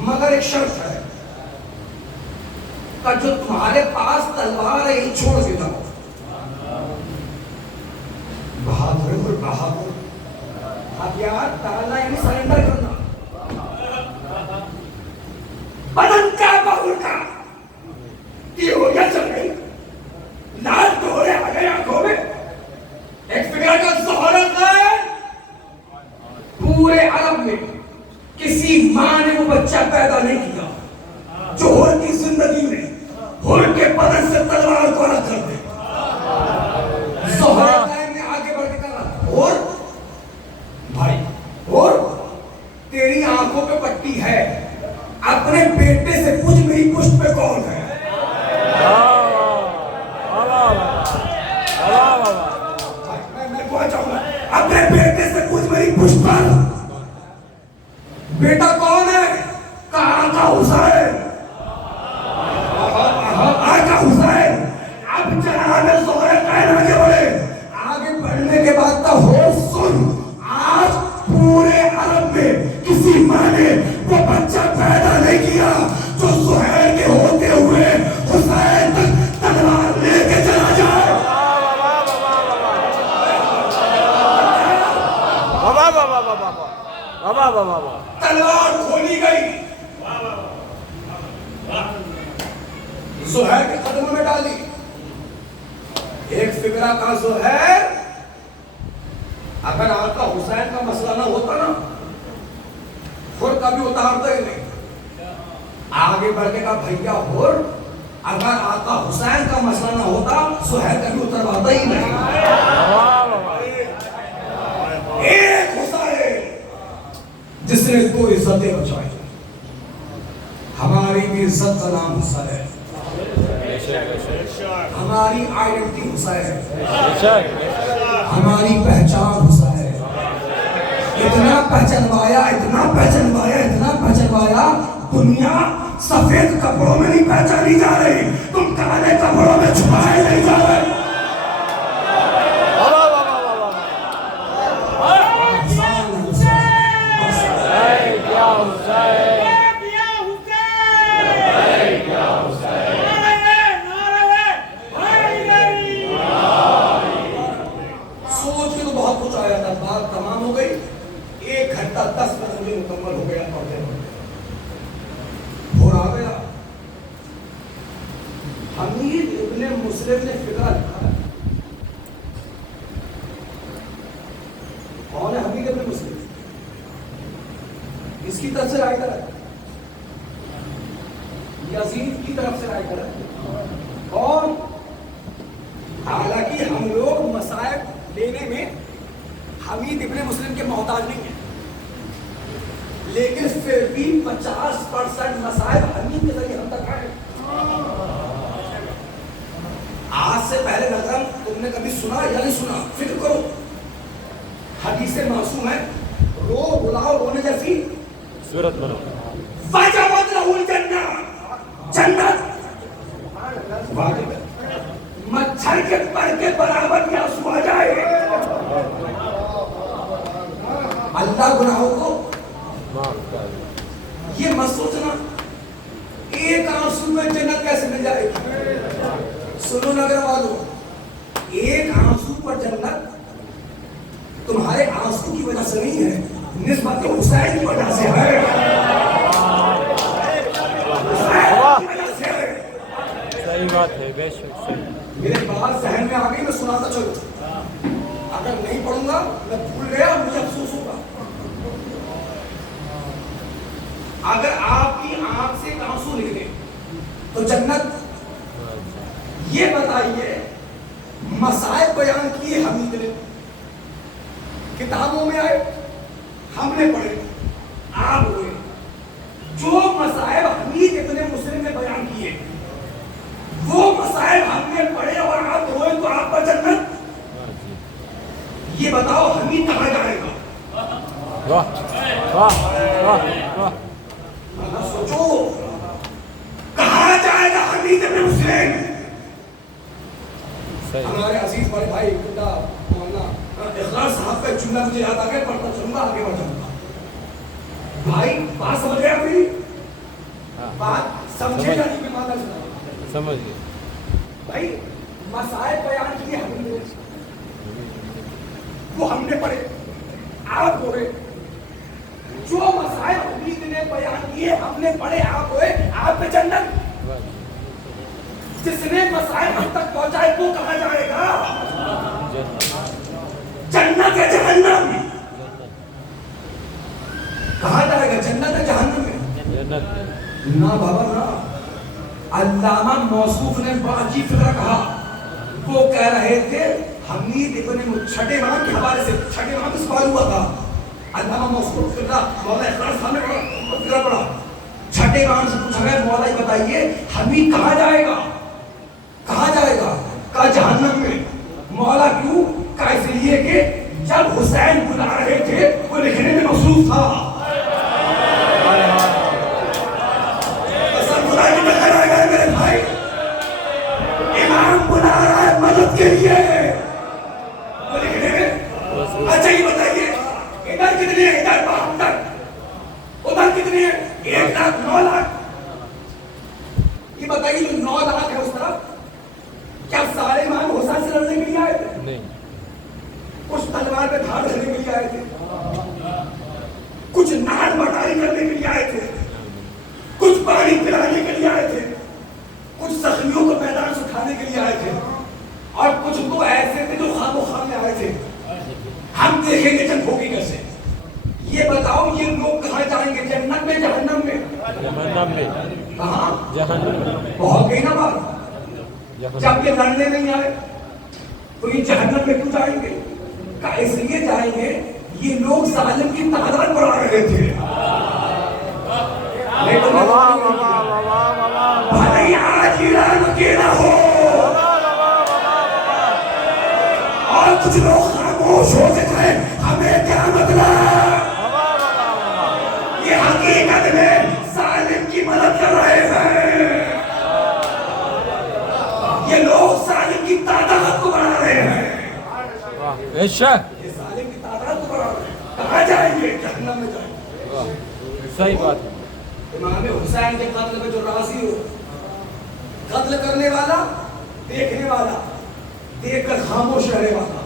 مگر ایک شرط ہے کہ جو تمہارے پاس تلوار ہے یہ چھوڑ کے جاؤ بہادر اور بہادر اب یار تالا یعنی سرنڈر کرنا بدن کا بہر کا یہ ہو گیا چل گئی لال دوڑے آ گئے آنکھوں میں ایک فکر کا ظہورت ہے پورے عرب میں کسی ماں نے وہ بچہ پیدا نہیں کیا جو ہور کی زندگی میں ہور کے بدن سے تلوار کو الگ کر دے ظہورت ہے میں آگے بڑھ کے کہا اور بھائی اور تیری آنکھوں پہ پٹی ہے اپنے بیٹے سے پوچھ میری پشت پہ کون ہے میں پہنچ جاؤں گا اپنے بیٹے سے پوچھ میری پشت پر بیٹا کون ہے کہاں کا حسین آقا حسین اب جناب زہرا کائن آگے بڑھے آگے بڑھنے کے بعد کا ہو سن آج پورے عرب میں کسی ماں نے وہ بچہ پیدا نہیں کیا جو زہیر کے ہوتے ہوئے حسین تک تلوار لے کے چلا جائے تلوار کھولی گئی زہیر کے قدموں میں ڈالی ایک فکرہ کا زہیر اگر آقا حسین کا مسئلہ نہ ہوتا نا خود کبھی اتارتا ہی نہیں آگے بڑھ کے کہا بھیا ہور اگر آقا حسین کا مسئلہ نہ ہوتا زہیر کبھی اترواتا ہی نہیں ایک حسین جس نے دو عزتیں بچائی ہماری بھی عزت کا نام حسین ہے ہماری آئیڈینٹی حسین ہے ہماری پہچان حسین ہے اتنا پہچنوایا اتنا پہچنوایا اتنا پہچنوایا دنیا سفید کپڑوں میں نہیں پہچانی جا رہی تم کالے کپڑوں میں چھپائے نہیں جا رہے سوچ کے تو بہت کچھ آیا تھا بات تمام ہو گئی 1 گھنٹہ 10 منٹ مجھے مکمل ہو گیا پڑھتے اور آ گیا حمید ابن مسلم نے فقہ لکھا ہے کون ہے حمید ابن مسلم اس کی طرف سے رائٹر ہے یزید کی طرف سے رائٹر ہے اور حالانکہ ہم لوگ مصائب لینے میں حمید ابن مسلم کے محتاج نہیں ہیں لیکن پھر بھی 50% مصائب حمید کے ذریعے ہم تک آئے آج سے پہلے نظر تم نے کبھی سنا یا نہیں سنا فکر کرو حدیث معصوم ہے رو بلاؤ رونے جیسی صورت بنو وجبت لہ الجنہ جنت واجب ہے مچھر کے پر کے برابر کیا آنسو آ جائے اللہ گناہوں کو یہ مت سوچنا ایک آنسو میں جنت کیسے مل جائے گی سنو نگر والوں ایک آنسو پر جنت تمہارے آنسو کی وجہ سے نہیں ہے نسبت حسین کی وجہ سے ہے صحیح بات ہے بے شک صحیح میرے بات ذہن میں آگئی میں سناتا چلوں اگر نہیں پڑھوں گا میں بھول گیا مجھے افسوس ہوگا اگر آپ کی آنکھ سے آنسو نکلے تو جنت یہ بتائیے مصائب بیان کیے حمید نے کتابوں میں آئے ہم نے پڑھے آپ ہوئے جو مصائب حمید ابن مسلم نے بیان کیے وہ مصائب ہم نے پڑھے اور آپ ہوئے تو آپ پر جنت یہ بتاؤ حمید کہاں جائے گا واہ واہ واہ واہ سوچو کہاں جائے گا حمید عزیز بڑے بھائی خدا مولانا اخلاص صاحب کا جملہ مجھے یاد آ گیا، پڑھتا چلوں گا، آگے بڑھ جاؤں گا. بھائی بات سمجھ گئے میری بات؟ سمجھے جانے کی مانا سمجھ گئے بھائی. مسائل بیان کیے ہم نے، وہ ہم نے پڑھے، آپ ہوئے. جو مسائل حمید نے بیان کیے ہم نے پڑھے، آپ ہوئے. آپ پہ جنت. جس نے مسائل ہم تک پہنچائے وہ کہاں جائے گا؟ جنت ہے جہنم میں. کہاں جائے گا؟ جنت ہے جہنم میں؟ نہ بابا نہ. علامہ موصوف نے بڑا عجیب فکرہ کہا. وہ کہہ رہے تھے حمید ابن چھٹے امام کے حوالے سے، چھٹے امام سے سوال ہوا تھا. علامہ موصوف فکرہ مولا اخلاص صاحب نے فکرہ پڑھا. چھٹے امام سے پوچھا گیا مولا یہ بتائیے حمید کہاں جائے گا؟ کہاں جائے گا؟ کہا جہنم میں. مولا کیوں؟ کہا اس لیے کہ جب حسین بلا رہے تھے وہ لکھنے میں مصروف تھا. میرے بھائی امام بلا رہا ہے مدد کے لیے، وہ لکھنے میں. اچھا یہ بتائیے ادھر کتنی ہے؟ ادھر 72. ادھر کتنی ہے؟ 1,09,00,000. یہ بتائیے جو 9 لاکھ ہے اس طرف، کیا سارے امام حسین سے لڑنے کے لیے آئے تھے؟ نہیں. کچھ تلوار پہ دھاڑ رکھنے کے لیے آئے تھے، کچھ نان بٹائی کرنے کے لیے آئے تھے، کچھ پانی پلانے کے لیے آئے تھے، کچھ زخمیوں کو میدان سے اٹھانے کے لیے آئے تھے، اور کچھ تو ایسے تھے جو خام و خام میں آئے تھے. ہم دیکھیں گے جنگ ہوگی کیسے. یہ بتاؤ یہ لوگ کہاں جائیں گے؟ جنت میں جہنم میں؟ جہنم میں. کہاں؟ جہنم میں. بہت گئی نا بات. جب یہ لڑنے نہیں آئے تو یہ جہنم میں کیوں جائیں گے؟ کہ اس لیے جائیں گے یہ لوگ ظالم کی تعداد بڑھا رہے تھے. بھائی آج ایران اکیلا ہو اور کچھ لوگ خاموش ہو کے کہیں ہمیں کیا مطلب. یہ حقیقت میں ظالم کی مدد کر رہے ہیں. یہ لوگ ظالم کی تعداد کو بڑھا رہے ہیں. یہ ظالم کی تعداد کو بڑھا رہے ہیں. کہاں جائیں گے؟ جہنم میں جائیں گے. صحیح بات ہے. امام حسین کے قتل میں جو راضی ہو، قتل کرنے والا، دیکھنے والا، دیکھ کر خاموش رہنے والا،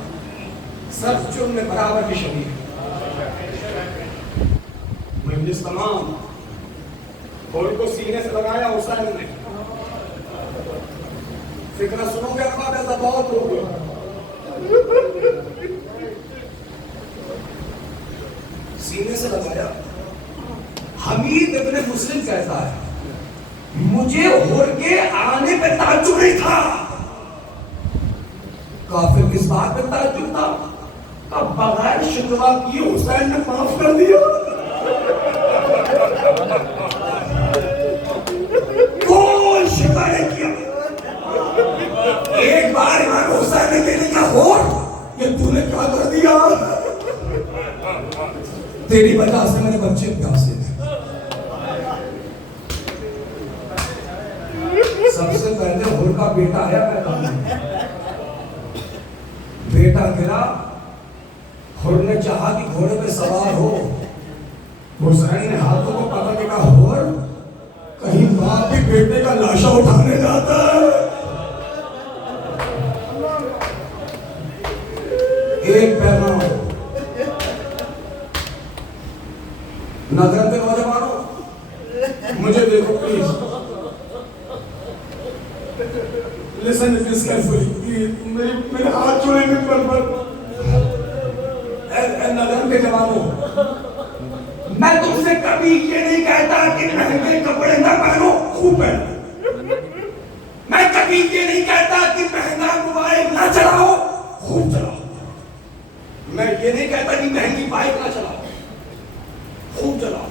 سب جرم میں برابر کی شبیہ. مجلس تمام کھول کو سینے سے لگایا حسین نے. فکرہ سنو گے ارباب ایسا بہت ہو گیا. سینے سے لگایا. حمید ابن مسلم کہتا ہے مجھے ہور کے آنے پہ تعجب نہیں تھا. کافر کس بات پہ تعجب تھا؟ کہ بغیر شکوہ کیے حسین نے معاف کر دیا. کوئی شکوہ نہیں کیا. ایک بار امام حسین نے کہنے کا ہور یہ تو نے کیا کر دیا؟ تیری وجہ سے میرے بچے پیاسے تھے. سب سے پہلے ہور کا بیٹا آیا پیدا. بیٹا گرا، ہور نے چاہا کہ گھوڑے پہ سوار ہو. حسین نے ہاتھوں کو پکڑ کے کہا ہور کہیں باپ بھی بیٹے کا لاشا اٹھانے جاتا ہے. ایک پیغام نظر کے نوجوانوں مجھے دیکھو please. Listen to this carefully. میرے ہاتھ چھوڑے میں پر نظر کے جوانوں میں تم سے کبھی یہ نہیں کہتا کہ مہنگے کپڑے نہ پہنو، خوب پہنو. میں کبھی یہ نہیں کہتا کہ مہنگا موبائل نہ چلاؤ، خوب چلاؤ. میں یہ نہیں کہتا کہ مہنگی بائک نہ چلاؤ، خوب چلاؤ.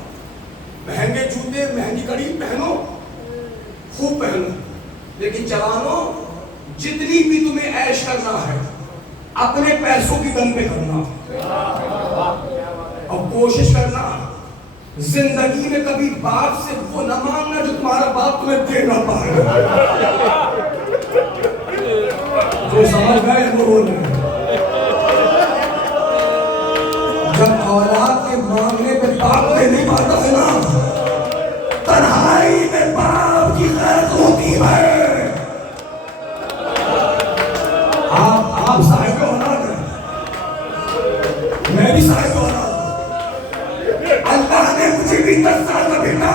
مہنگے جوتے مہنگی گھڑی پہنو، خوب پہنو. لیکن جوانوں جتنی بھی تمہیں عیش کرنا ہے اپنے پیسوں کی دم پہ کرنا اور کوشش کرنا زندگی میں کبھی باپ سے وہ نہ مانگنا جو تمہارا باپ تمہیں دے نہ پائے. وہ سمجھ گئے وہ بول رہے ہیں جب اولاد کے معاملے پہ باپ نے نہیں پاتا ہے نا تنہائی میں باپ کی غیرت ہوتی ہے آپ صاحب اولاد ہیں میں بھی صاحب اولاد ہوں اللہ نے مجھے بھی 10 سال کا بیٹا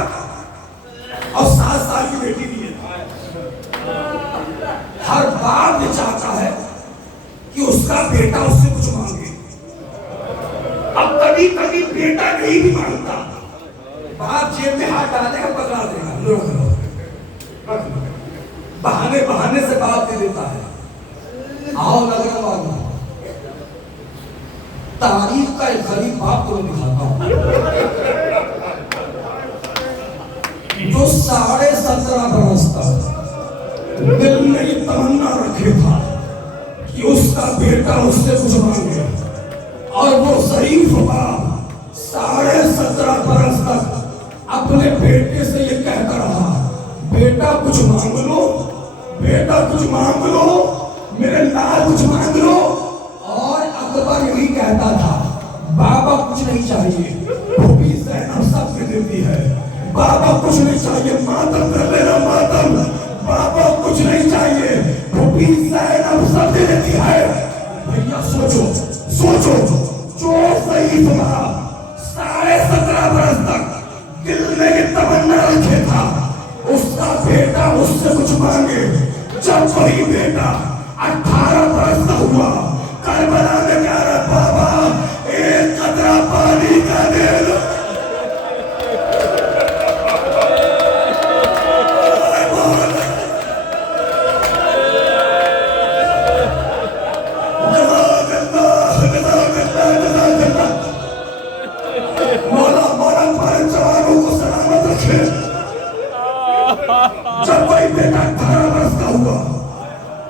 اور 7 سال کی بیٹی دی ہے ہر باپ یہ چاہتا ہے کہ اس کا بیٹا اس سے کچھ مانگے اب کبھی کبھی بیٹا نہیں بھی مانگتا باپ جیب میں ہاتھ ڈالے گا پکڑا دے گا بہانے سے باپ دے دیتا ہے آؤ لگنا مانگنا تاریخ کا ایک غریب باپ کو میں دکھاتا ہوں جو 17.5 برس تک دل میں یہ تمنا رکھے تھا کہ اس کا بیٹا اس سے کچھ مانگے اور وہ ضعیف باپ 17.5 برس تک اپنے بیٹے سے یہ کہتا رہا بیٹا کچھ مانگ لو بیٹا کچھ مانگ لو میرے لال کچھ مانگ لو اور اکبر یہی کہتا تھا بابا کچھ نہیں چاہیے پھوپھی زینب سب کے دیتی ہے بابا کچھ نہیں چاہیے ماتم کر لینا ماتم بابا کچھ نہیں چاہیے پھوپھی زینب سب دے دیتی ہے بھیا سوچو جو صحیح تھا 17.5 برس تک دل میں یہ تمنا رکھے تھا اس کا بیٹا اس سے کچھ مانگے جب وہی بیٹا 18 برس کا ہوا کربلا میں کہہ رہا بابا ایک قطرہ پانی کا دے دو جب وہی بیٹا 18 برس کا ہوا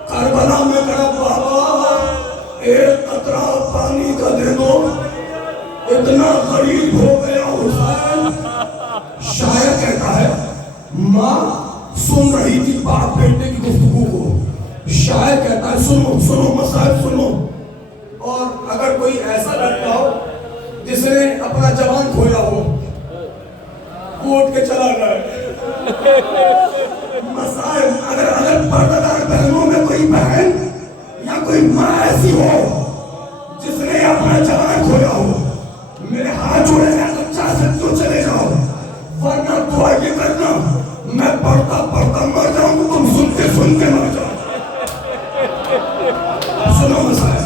کربلا میں کہا بابا ایک قطرہ پانی کا دے دو اتنا غریب ہو گیا حسین شاعر کہتا ہے ماں سن رہی تھی باپ بیٹے کی گفتگو کو شاعر کہتا ہے سنو مسائل سنو اور اگر کوئی ایسا لڑکا ہو جس نے اپنا جوان کھویا ہو اٹھ کے چلا گیا مسائل اگر پردہ بہنوں میں کوئی بہن یا کوئی ماں ایسی ہو جس نے اپنا جوان کھویا ہو میرے ہاتھ جوڑے گا تو چاہ سکتے ہو چلے جاؤ ورنہ دعا یہ کرنا میں پڑھتا مر جاؤں تو تم سنتے مر جاؤ سنو مسائل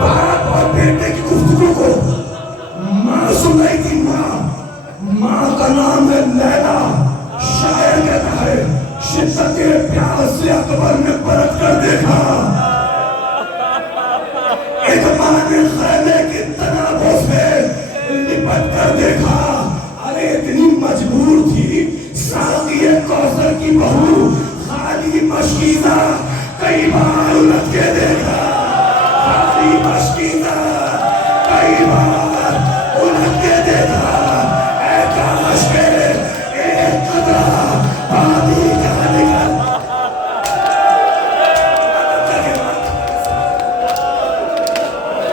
باپ اور بیٹے کی گفتگو کو ماں سن رہی تھی ماں کا نام ہے لیلا شاعر کہتا ہے شدت پیار سے اکبر نے پلٹ کر دیکھا ایک ماں نے خیمے کی تنابوں سے لپٹ کر دیکھا ارے اتنی مجبور تھی ساقی کوثر کی بہو خالی مشکینہ کئی بار الٹ کے دیکھا خالی مشکینہ کئی بار الٹ کے دیکھا اے کاش کے ایک قطرہ پانی کا نکل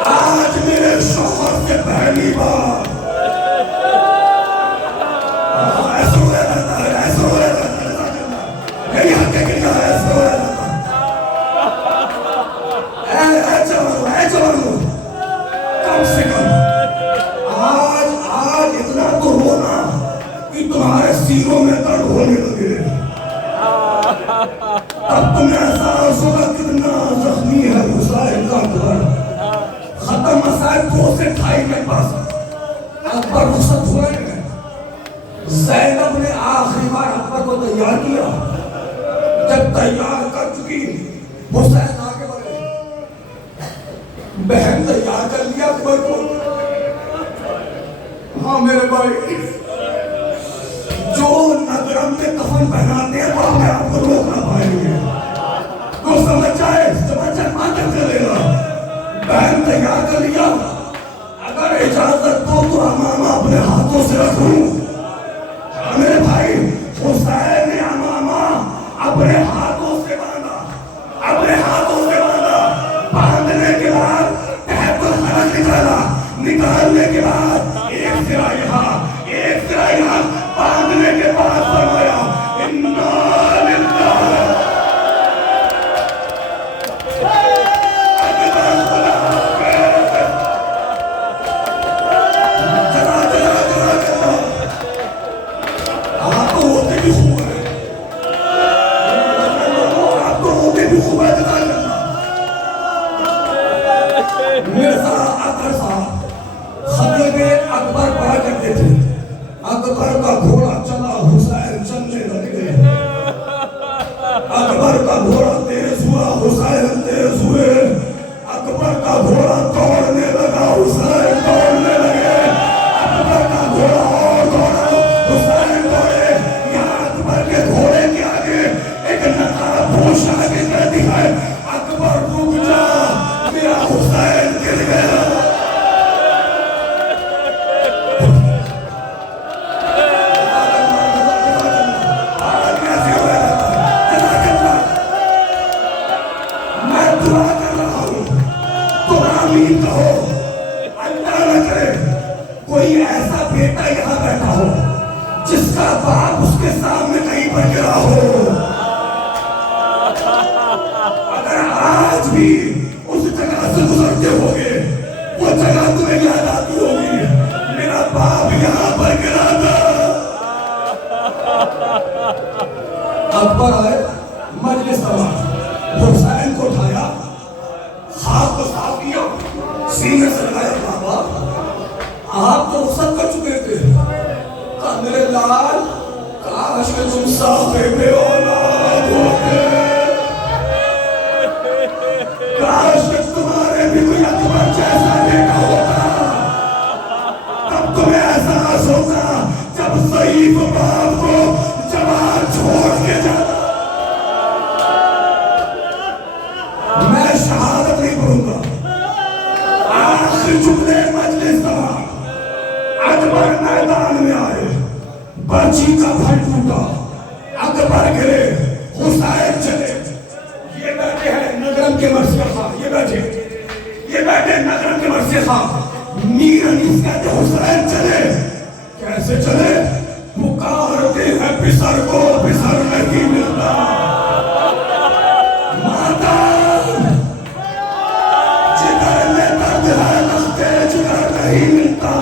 آج میرے شوہر سے پہلی بار ایسا ہو رہا میری حق کے کیا ایسا ہو رہا اے جوانو کم سے کم آج اتنا تو ہونا کہ تمہارے سینوں میں درد ہونے لگے تب تمہیں احساس ہوگا کتنا زخمی ہے حسین کا گھر ختم مسائل 2 سے 2.5 کے پاس اکبر رخصت ہوئے زینب نے آخری بار اکبر کو تیار کیا جب تیار کر چکی حسین آگے بڑھے بہن تیار کر لیا اکبر کو ہاں میرے بھائی جو نگرم میں کفن پہناتے ہیں وہ اپنے آپ کو روک نہ پائیں گے وہ سمجھ جائے ماتم کر لے گا بہن تیار کر لیا اگر اجازت دو تو امامہ اپنے ہاتھوں سے رکھوں میرے بھائی حسین نے امامہ اپنے ہاتھوں سے باندھا بھی خوب اعتدال کرنا. مرزا اکبر صاحب خطیب اکبر پڑھا کرتے تھے. اکبر کا گھوڑا چلا حسین چلنے لگے. اکبر کا گھوڑا تیز ہوا حسین تیز ہوئے. اکبر کا گھوڑا دوڑنے لگا حسین دوڑنے لگے. اکبر کا گھوڑا اور دوڑا حسین دوڑے. یہاں اکبر کے گھوڑے کے آگے ایک نقاب پوش آگے کہتی ہے اکبر رک جا میرا حسین گر گیا. کوئی ایسا بیٹا یہاں بیٹھا ہو جس کا باپ اس کے سامنے کہیں پر گرا ہو. اگر آج بھی اس جگہ سے گزرتے ہوگے وہ جگہ تمہیں یاد آتی ہوگی میرا باپ یہاں پر گرا تھا. اکبر آئے مجلس تمام حسین کو اٹھایا ہاتھ کو صاف کیا سینے سے لگایا. بابا آپ تو رخصت کر چکے تھے. کہا میرے لال کاش کہ تم صاحب اولاد ہوتے. کاش کہ تمہارے بھی کوئی اکبر جیسا بیٹا ہوتا. تب تمہیں احساس ہوتا جب ضعیف باپ کو جوان چھوڑ کے جاتا. میں شہادت نہیں پڑھوں گا. آخر جملے مجلس تمام. اکبر میدان میں آئے برچی کا پھل ٹوٹا. اکبر گرے حسین چلے. یہ بیٹھے ہیں نگرم کے مرثیہ خان. یہ بیٹھے نگرم کے مرثیہ خان. میر انیس کہتے حسین چلے. کیسے چلے؟ پکارتے ہیں پسر کو پسر نہیں ملتا. ماتا جگر میں درد ہے لگتے جگر نہیں ملتا.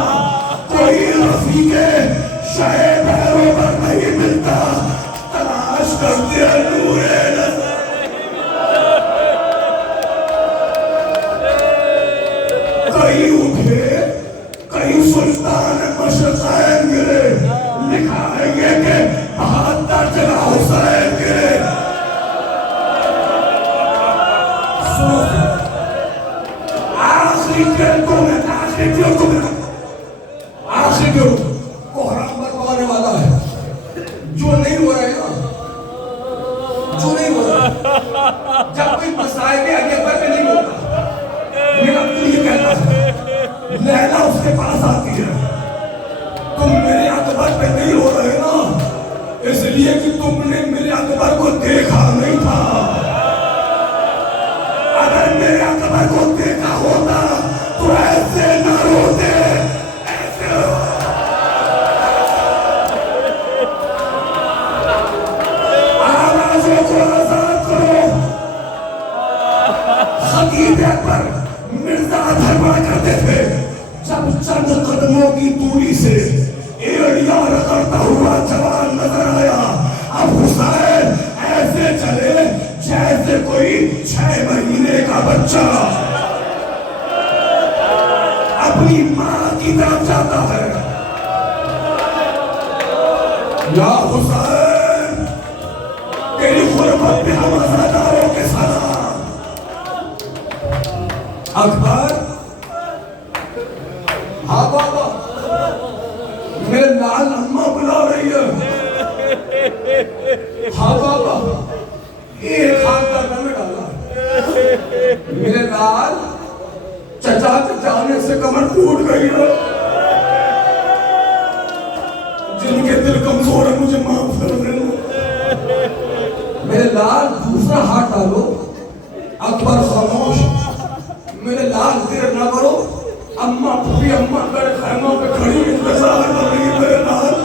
کوئی رفیق شہ پیروں پر نہیں ملتا. تلاش کرتے ہیں نور نظر. کئی اٹھے کئی سلطان مشرقین گرے. لکھا ہے یہ کہ 72 جگہ حسین گرے. آخری جلدوں میں آخری جو کوہرام برپانے والا ہے جو نہیں ہو رہا ہے نا جو نہیں ہو رہا. جب کوئی مسائل کے آگے پر نہیں ہوتا میرا دل یہ کہتا ہے لیلا اس کے پاس آتی ہے. تم میرے اکبر پہ نہیں ہو رہے نا اس لیے کہ تم نے میرے اکبر کو دیکھا نہیں تھا. اگر میرے اکبر کو دیکھا ہوتا تو ایسے نہ روتے. خطیب اکبر مرزا دھرما کرتے تھے. جب چند قدموں کی دوری سے ایڑیاں رگڑتا ہوا جوان نظر آیا. اب حسین ایسے چلے جیسے کوئی 6 مہینے کا بچہ اپنی ماں کی طرف جاتا ہے. یا حسین تیری غربت پہ ہم عزاداروں کے سلام. اکبر ہاں بابا میرے لال اماں بلا رہی ہے. ہاں بابا ایک ہاتھ درد میں ڈالا. میرے لال چچا کے جانے سے کمر ٹوٹ گئی ہے. جن کے دل کمزور ہے مجھے معاف کر دینا. میرے لال دوسرا ہاتھ ڈالو. اکبر خاموش. میرے لال دیر نہ کرو. اماں پھوپھی اماں میرے خیموں پہ کھڑی انتظار کر رہی ہے. میرے لال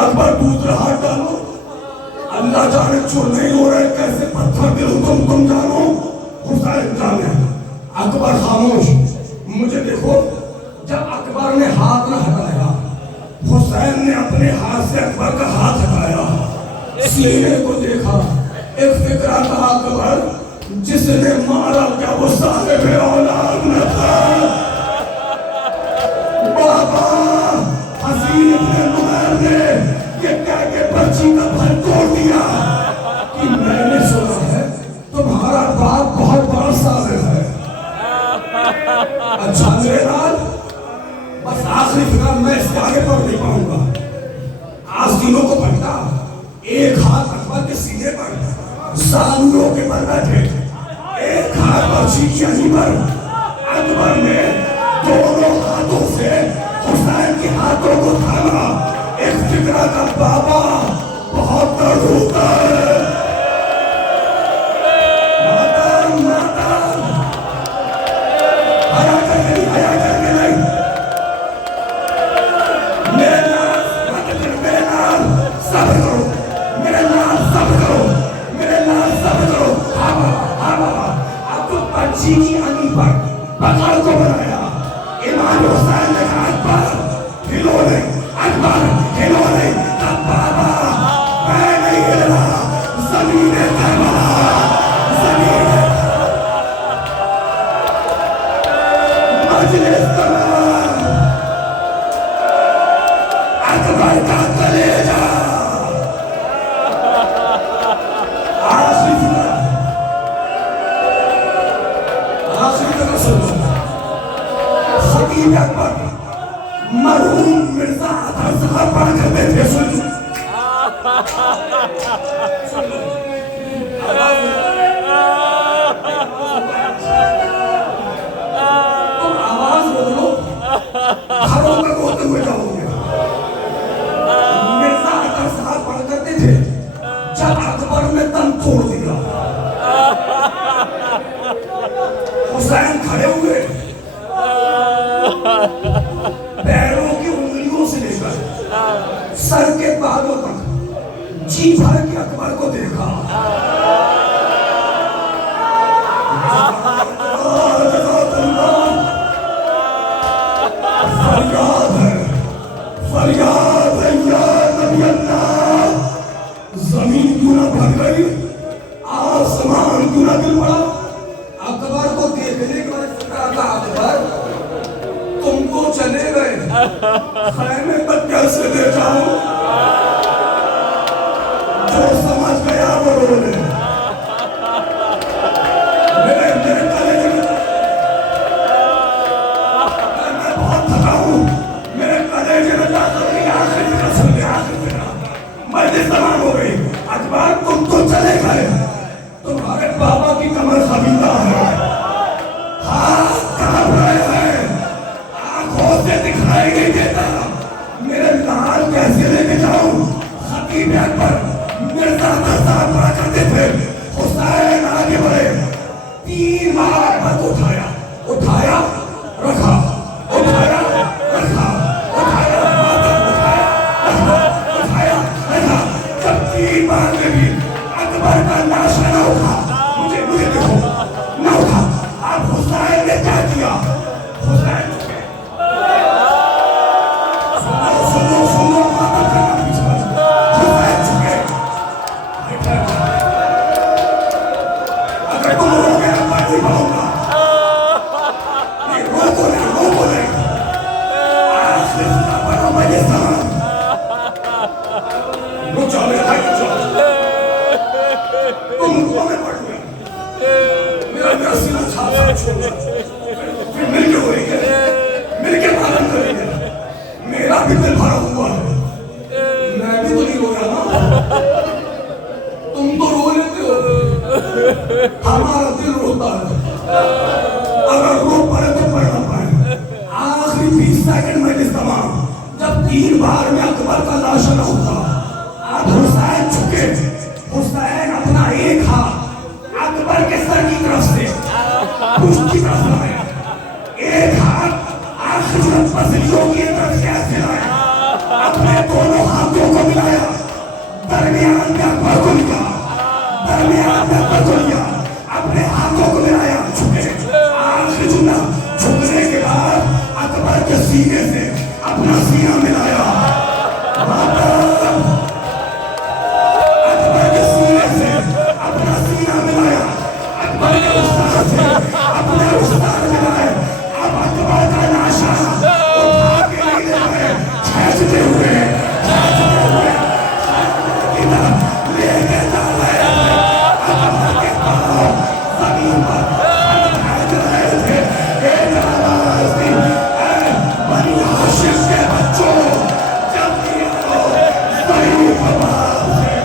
اکبر دوسرا ہاتھ ڈالو. اللہ جانے جو نہیں ہو رہے کیسے پتھر دل تم جانو. حسین جانے. اکبر خاموش. مجھے دیکھو جب اکبر نے ہاتھ نہ ہٹایا حسین نے اپنے ہاتھ سے اکبر کا ہاتھ ہٹایا. سینے کو دیکھا ایک فکر کیا کہا اکبر؟ جس نے مارا کیا وہ صاحب اولاد نہ تھا؟ بابا حسین ابن نمیر نے یہ کہہ کے پرچی کا پھل توڑ دیا کہ میں نے سنا ہے تمہارا باپ بہت بڑا صابر ہے. اچھا میرے لال، بس آخری فکر میں اس کے آگے پڑھ نہیں پاؤں گا. آستینوں کو پڑھتا، ایک ہاتھ اکبر کے سینے پر زانووں کے بل بیٹھے، ایک ہاتھ پرچی کی علی پر. اکبر نے دونوں ہاتھوں سے حسین کے ہاتھوں کو تھاما. ایک فکرہ کا بابا بہت درد ہوتا ہے. مادام مادام آیا کر کے نہیں، آیا کر کے نہیں. میرے نال صبر کرو، میرے نال صبر کرو، میرے نال صبر کرو. ہاں بابا، ہاں بابا. اب تو پرچی کی علی پر پکڑ کو بنایا. امام حسین نے کہا اکبر ہلو نہیں، اکبر ہلو نہیں. اب بابا میں نہیں ہل رہا. زمین کربلا، زمین مجلس تمام. اکبر کا کلیجہ خطیب اکبر مرحوم مرزا اطہر صاحب پڑھ کرتے تھے. سن تم آواز بدلو، گھروں میں ہوتے ہوئے جاؤ گے. مرزا اطہر صاحب پڑھ کرتے تھے جب اکبر نے دم توڑ دیا. حسین کھڑے ہوئے، پیروں کی انگلیوں سے لے کر سر کے بالوں تک جی بھر کے اکبر کو دیکھا. فریاد ہے، فریاد ہے یا نبی اللہ. زمین کیوں نہ بھر گئی، آسمان کیوں نہ گر پڑا. اکبر کو دیکھنے کے بعد فکر کا اکبر تم تو چلے گئے، خیمے تک کیسے دے جاؤں؟ جو سمجھ گیا وہ رولے. میرے کلیجے میں میں بہت تھکا ہوں. میرے کلیجے میں جا کر کے آخری فکر سن لے، آخری فکر. مجلس تمام ہو گئی. اکبر تم تو چلے گئے، تمہارے بابا کی کمر خمیدہ ہے، ہاتھ کانپ رہے ہیں، آنکھوں سے دکھائی نہیں دیتا. میرے لال کیسے لے کے جاؤں؟ خطیب اکبر مرزا اطہر صاحب پڑھا کرتے تھے. حسین آگے بڑھے، 3 بار ہاتھ اٹھایا، اٹھایا رکھا، اٹھایا رکھا، اٹھایا اٹھایا رکھا، اٹھایا رکھا. جب 3 بار میں بھی اکبر کا لاشا نہ اٹھا، مجھے دیکھو نہ اٹھا. اب حسین نے کیا کیا؟ حسین سنو بابا کرنا پیچھے. حسین چکے. اگر تم رو گے میں نہیں پاؤں گا. نہیں روکو نہیں، روکو نہیں. آخر سے بڑا مجھے سلام. رک جاؤ میرے بھائی، رک جاؤ. تم رکو میں پڑھ گیا. میرا سینہ چھاپا چھوڑا، پھر مل کے ہوئی گئے، مل کے پالن کریں گے. میرا بھی دل بھرا ہوا ہے. میں بھی تو نہیں رو رہا نا، تم تو رو لیتے ہو، ہمارا دل روتا ہے. اگر رو پڑے تو پڑھنا پڑے. آخری 20 سیکنڈ مجلس تمام. جب 3 بار میں اکبر کا لاشا نہ ہوتا، اب حسین چھکے. حسین اپنا ایک ہاتھ اکبر کے سر کی طرف سے پشت کی طرف لایا، ایک ہاتھ آخری پسلیوں کی طرف سے ایسے لایا. اپنے دونوں ہاتھوں کو ملایا، درمیان میں اکبر کو لیا، درمیان میں اکبر کو لیا. اپنے ہاتھوں کو ملایا، چھکے. آخری جملہ چھکنے کے بعد اکبر کے سینے سے اپنا سینہ ملایا. اکبر کے سینے سے اپنا سینہ سینہ ملایا اکبر کے استاد سے اپنے استاد ملائے اب اکبر کا لاشا اٹھا کے نہیں لے گئے چھیچتے ہوئے لے کے جا رہے تھے اکبر کے پاؤں زمین پر پھینک رہے تھے ایک آواز دی اے بنی ہاشم کے بچوں جلدی آؤ ضعیف باپ سے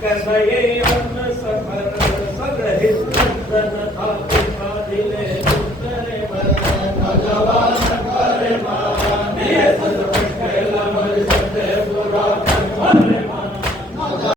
کر رہے ہم سفر صبر حسن تھا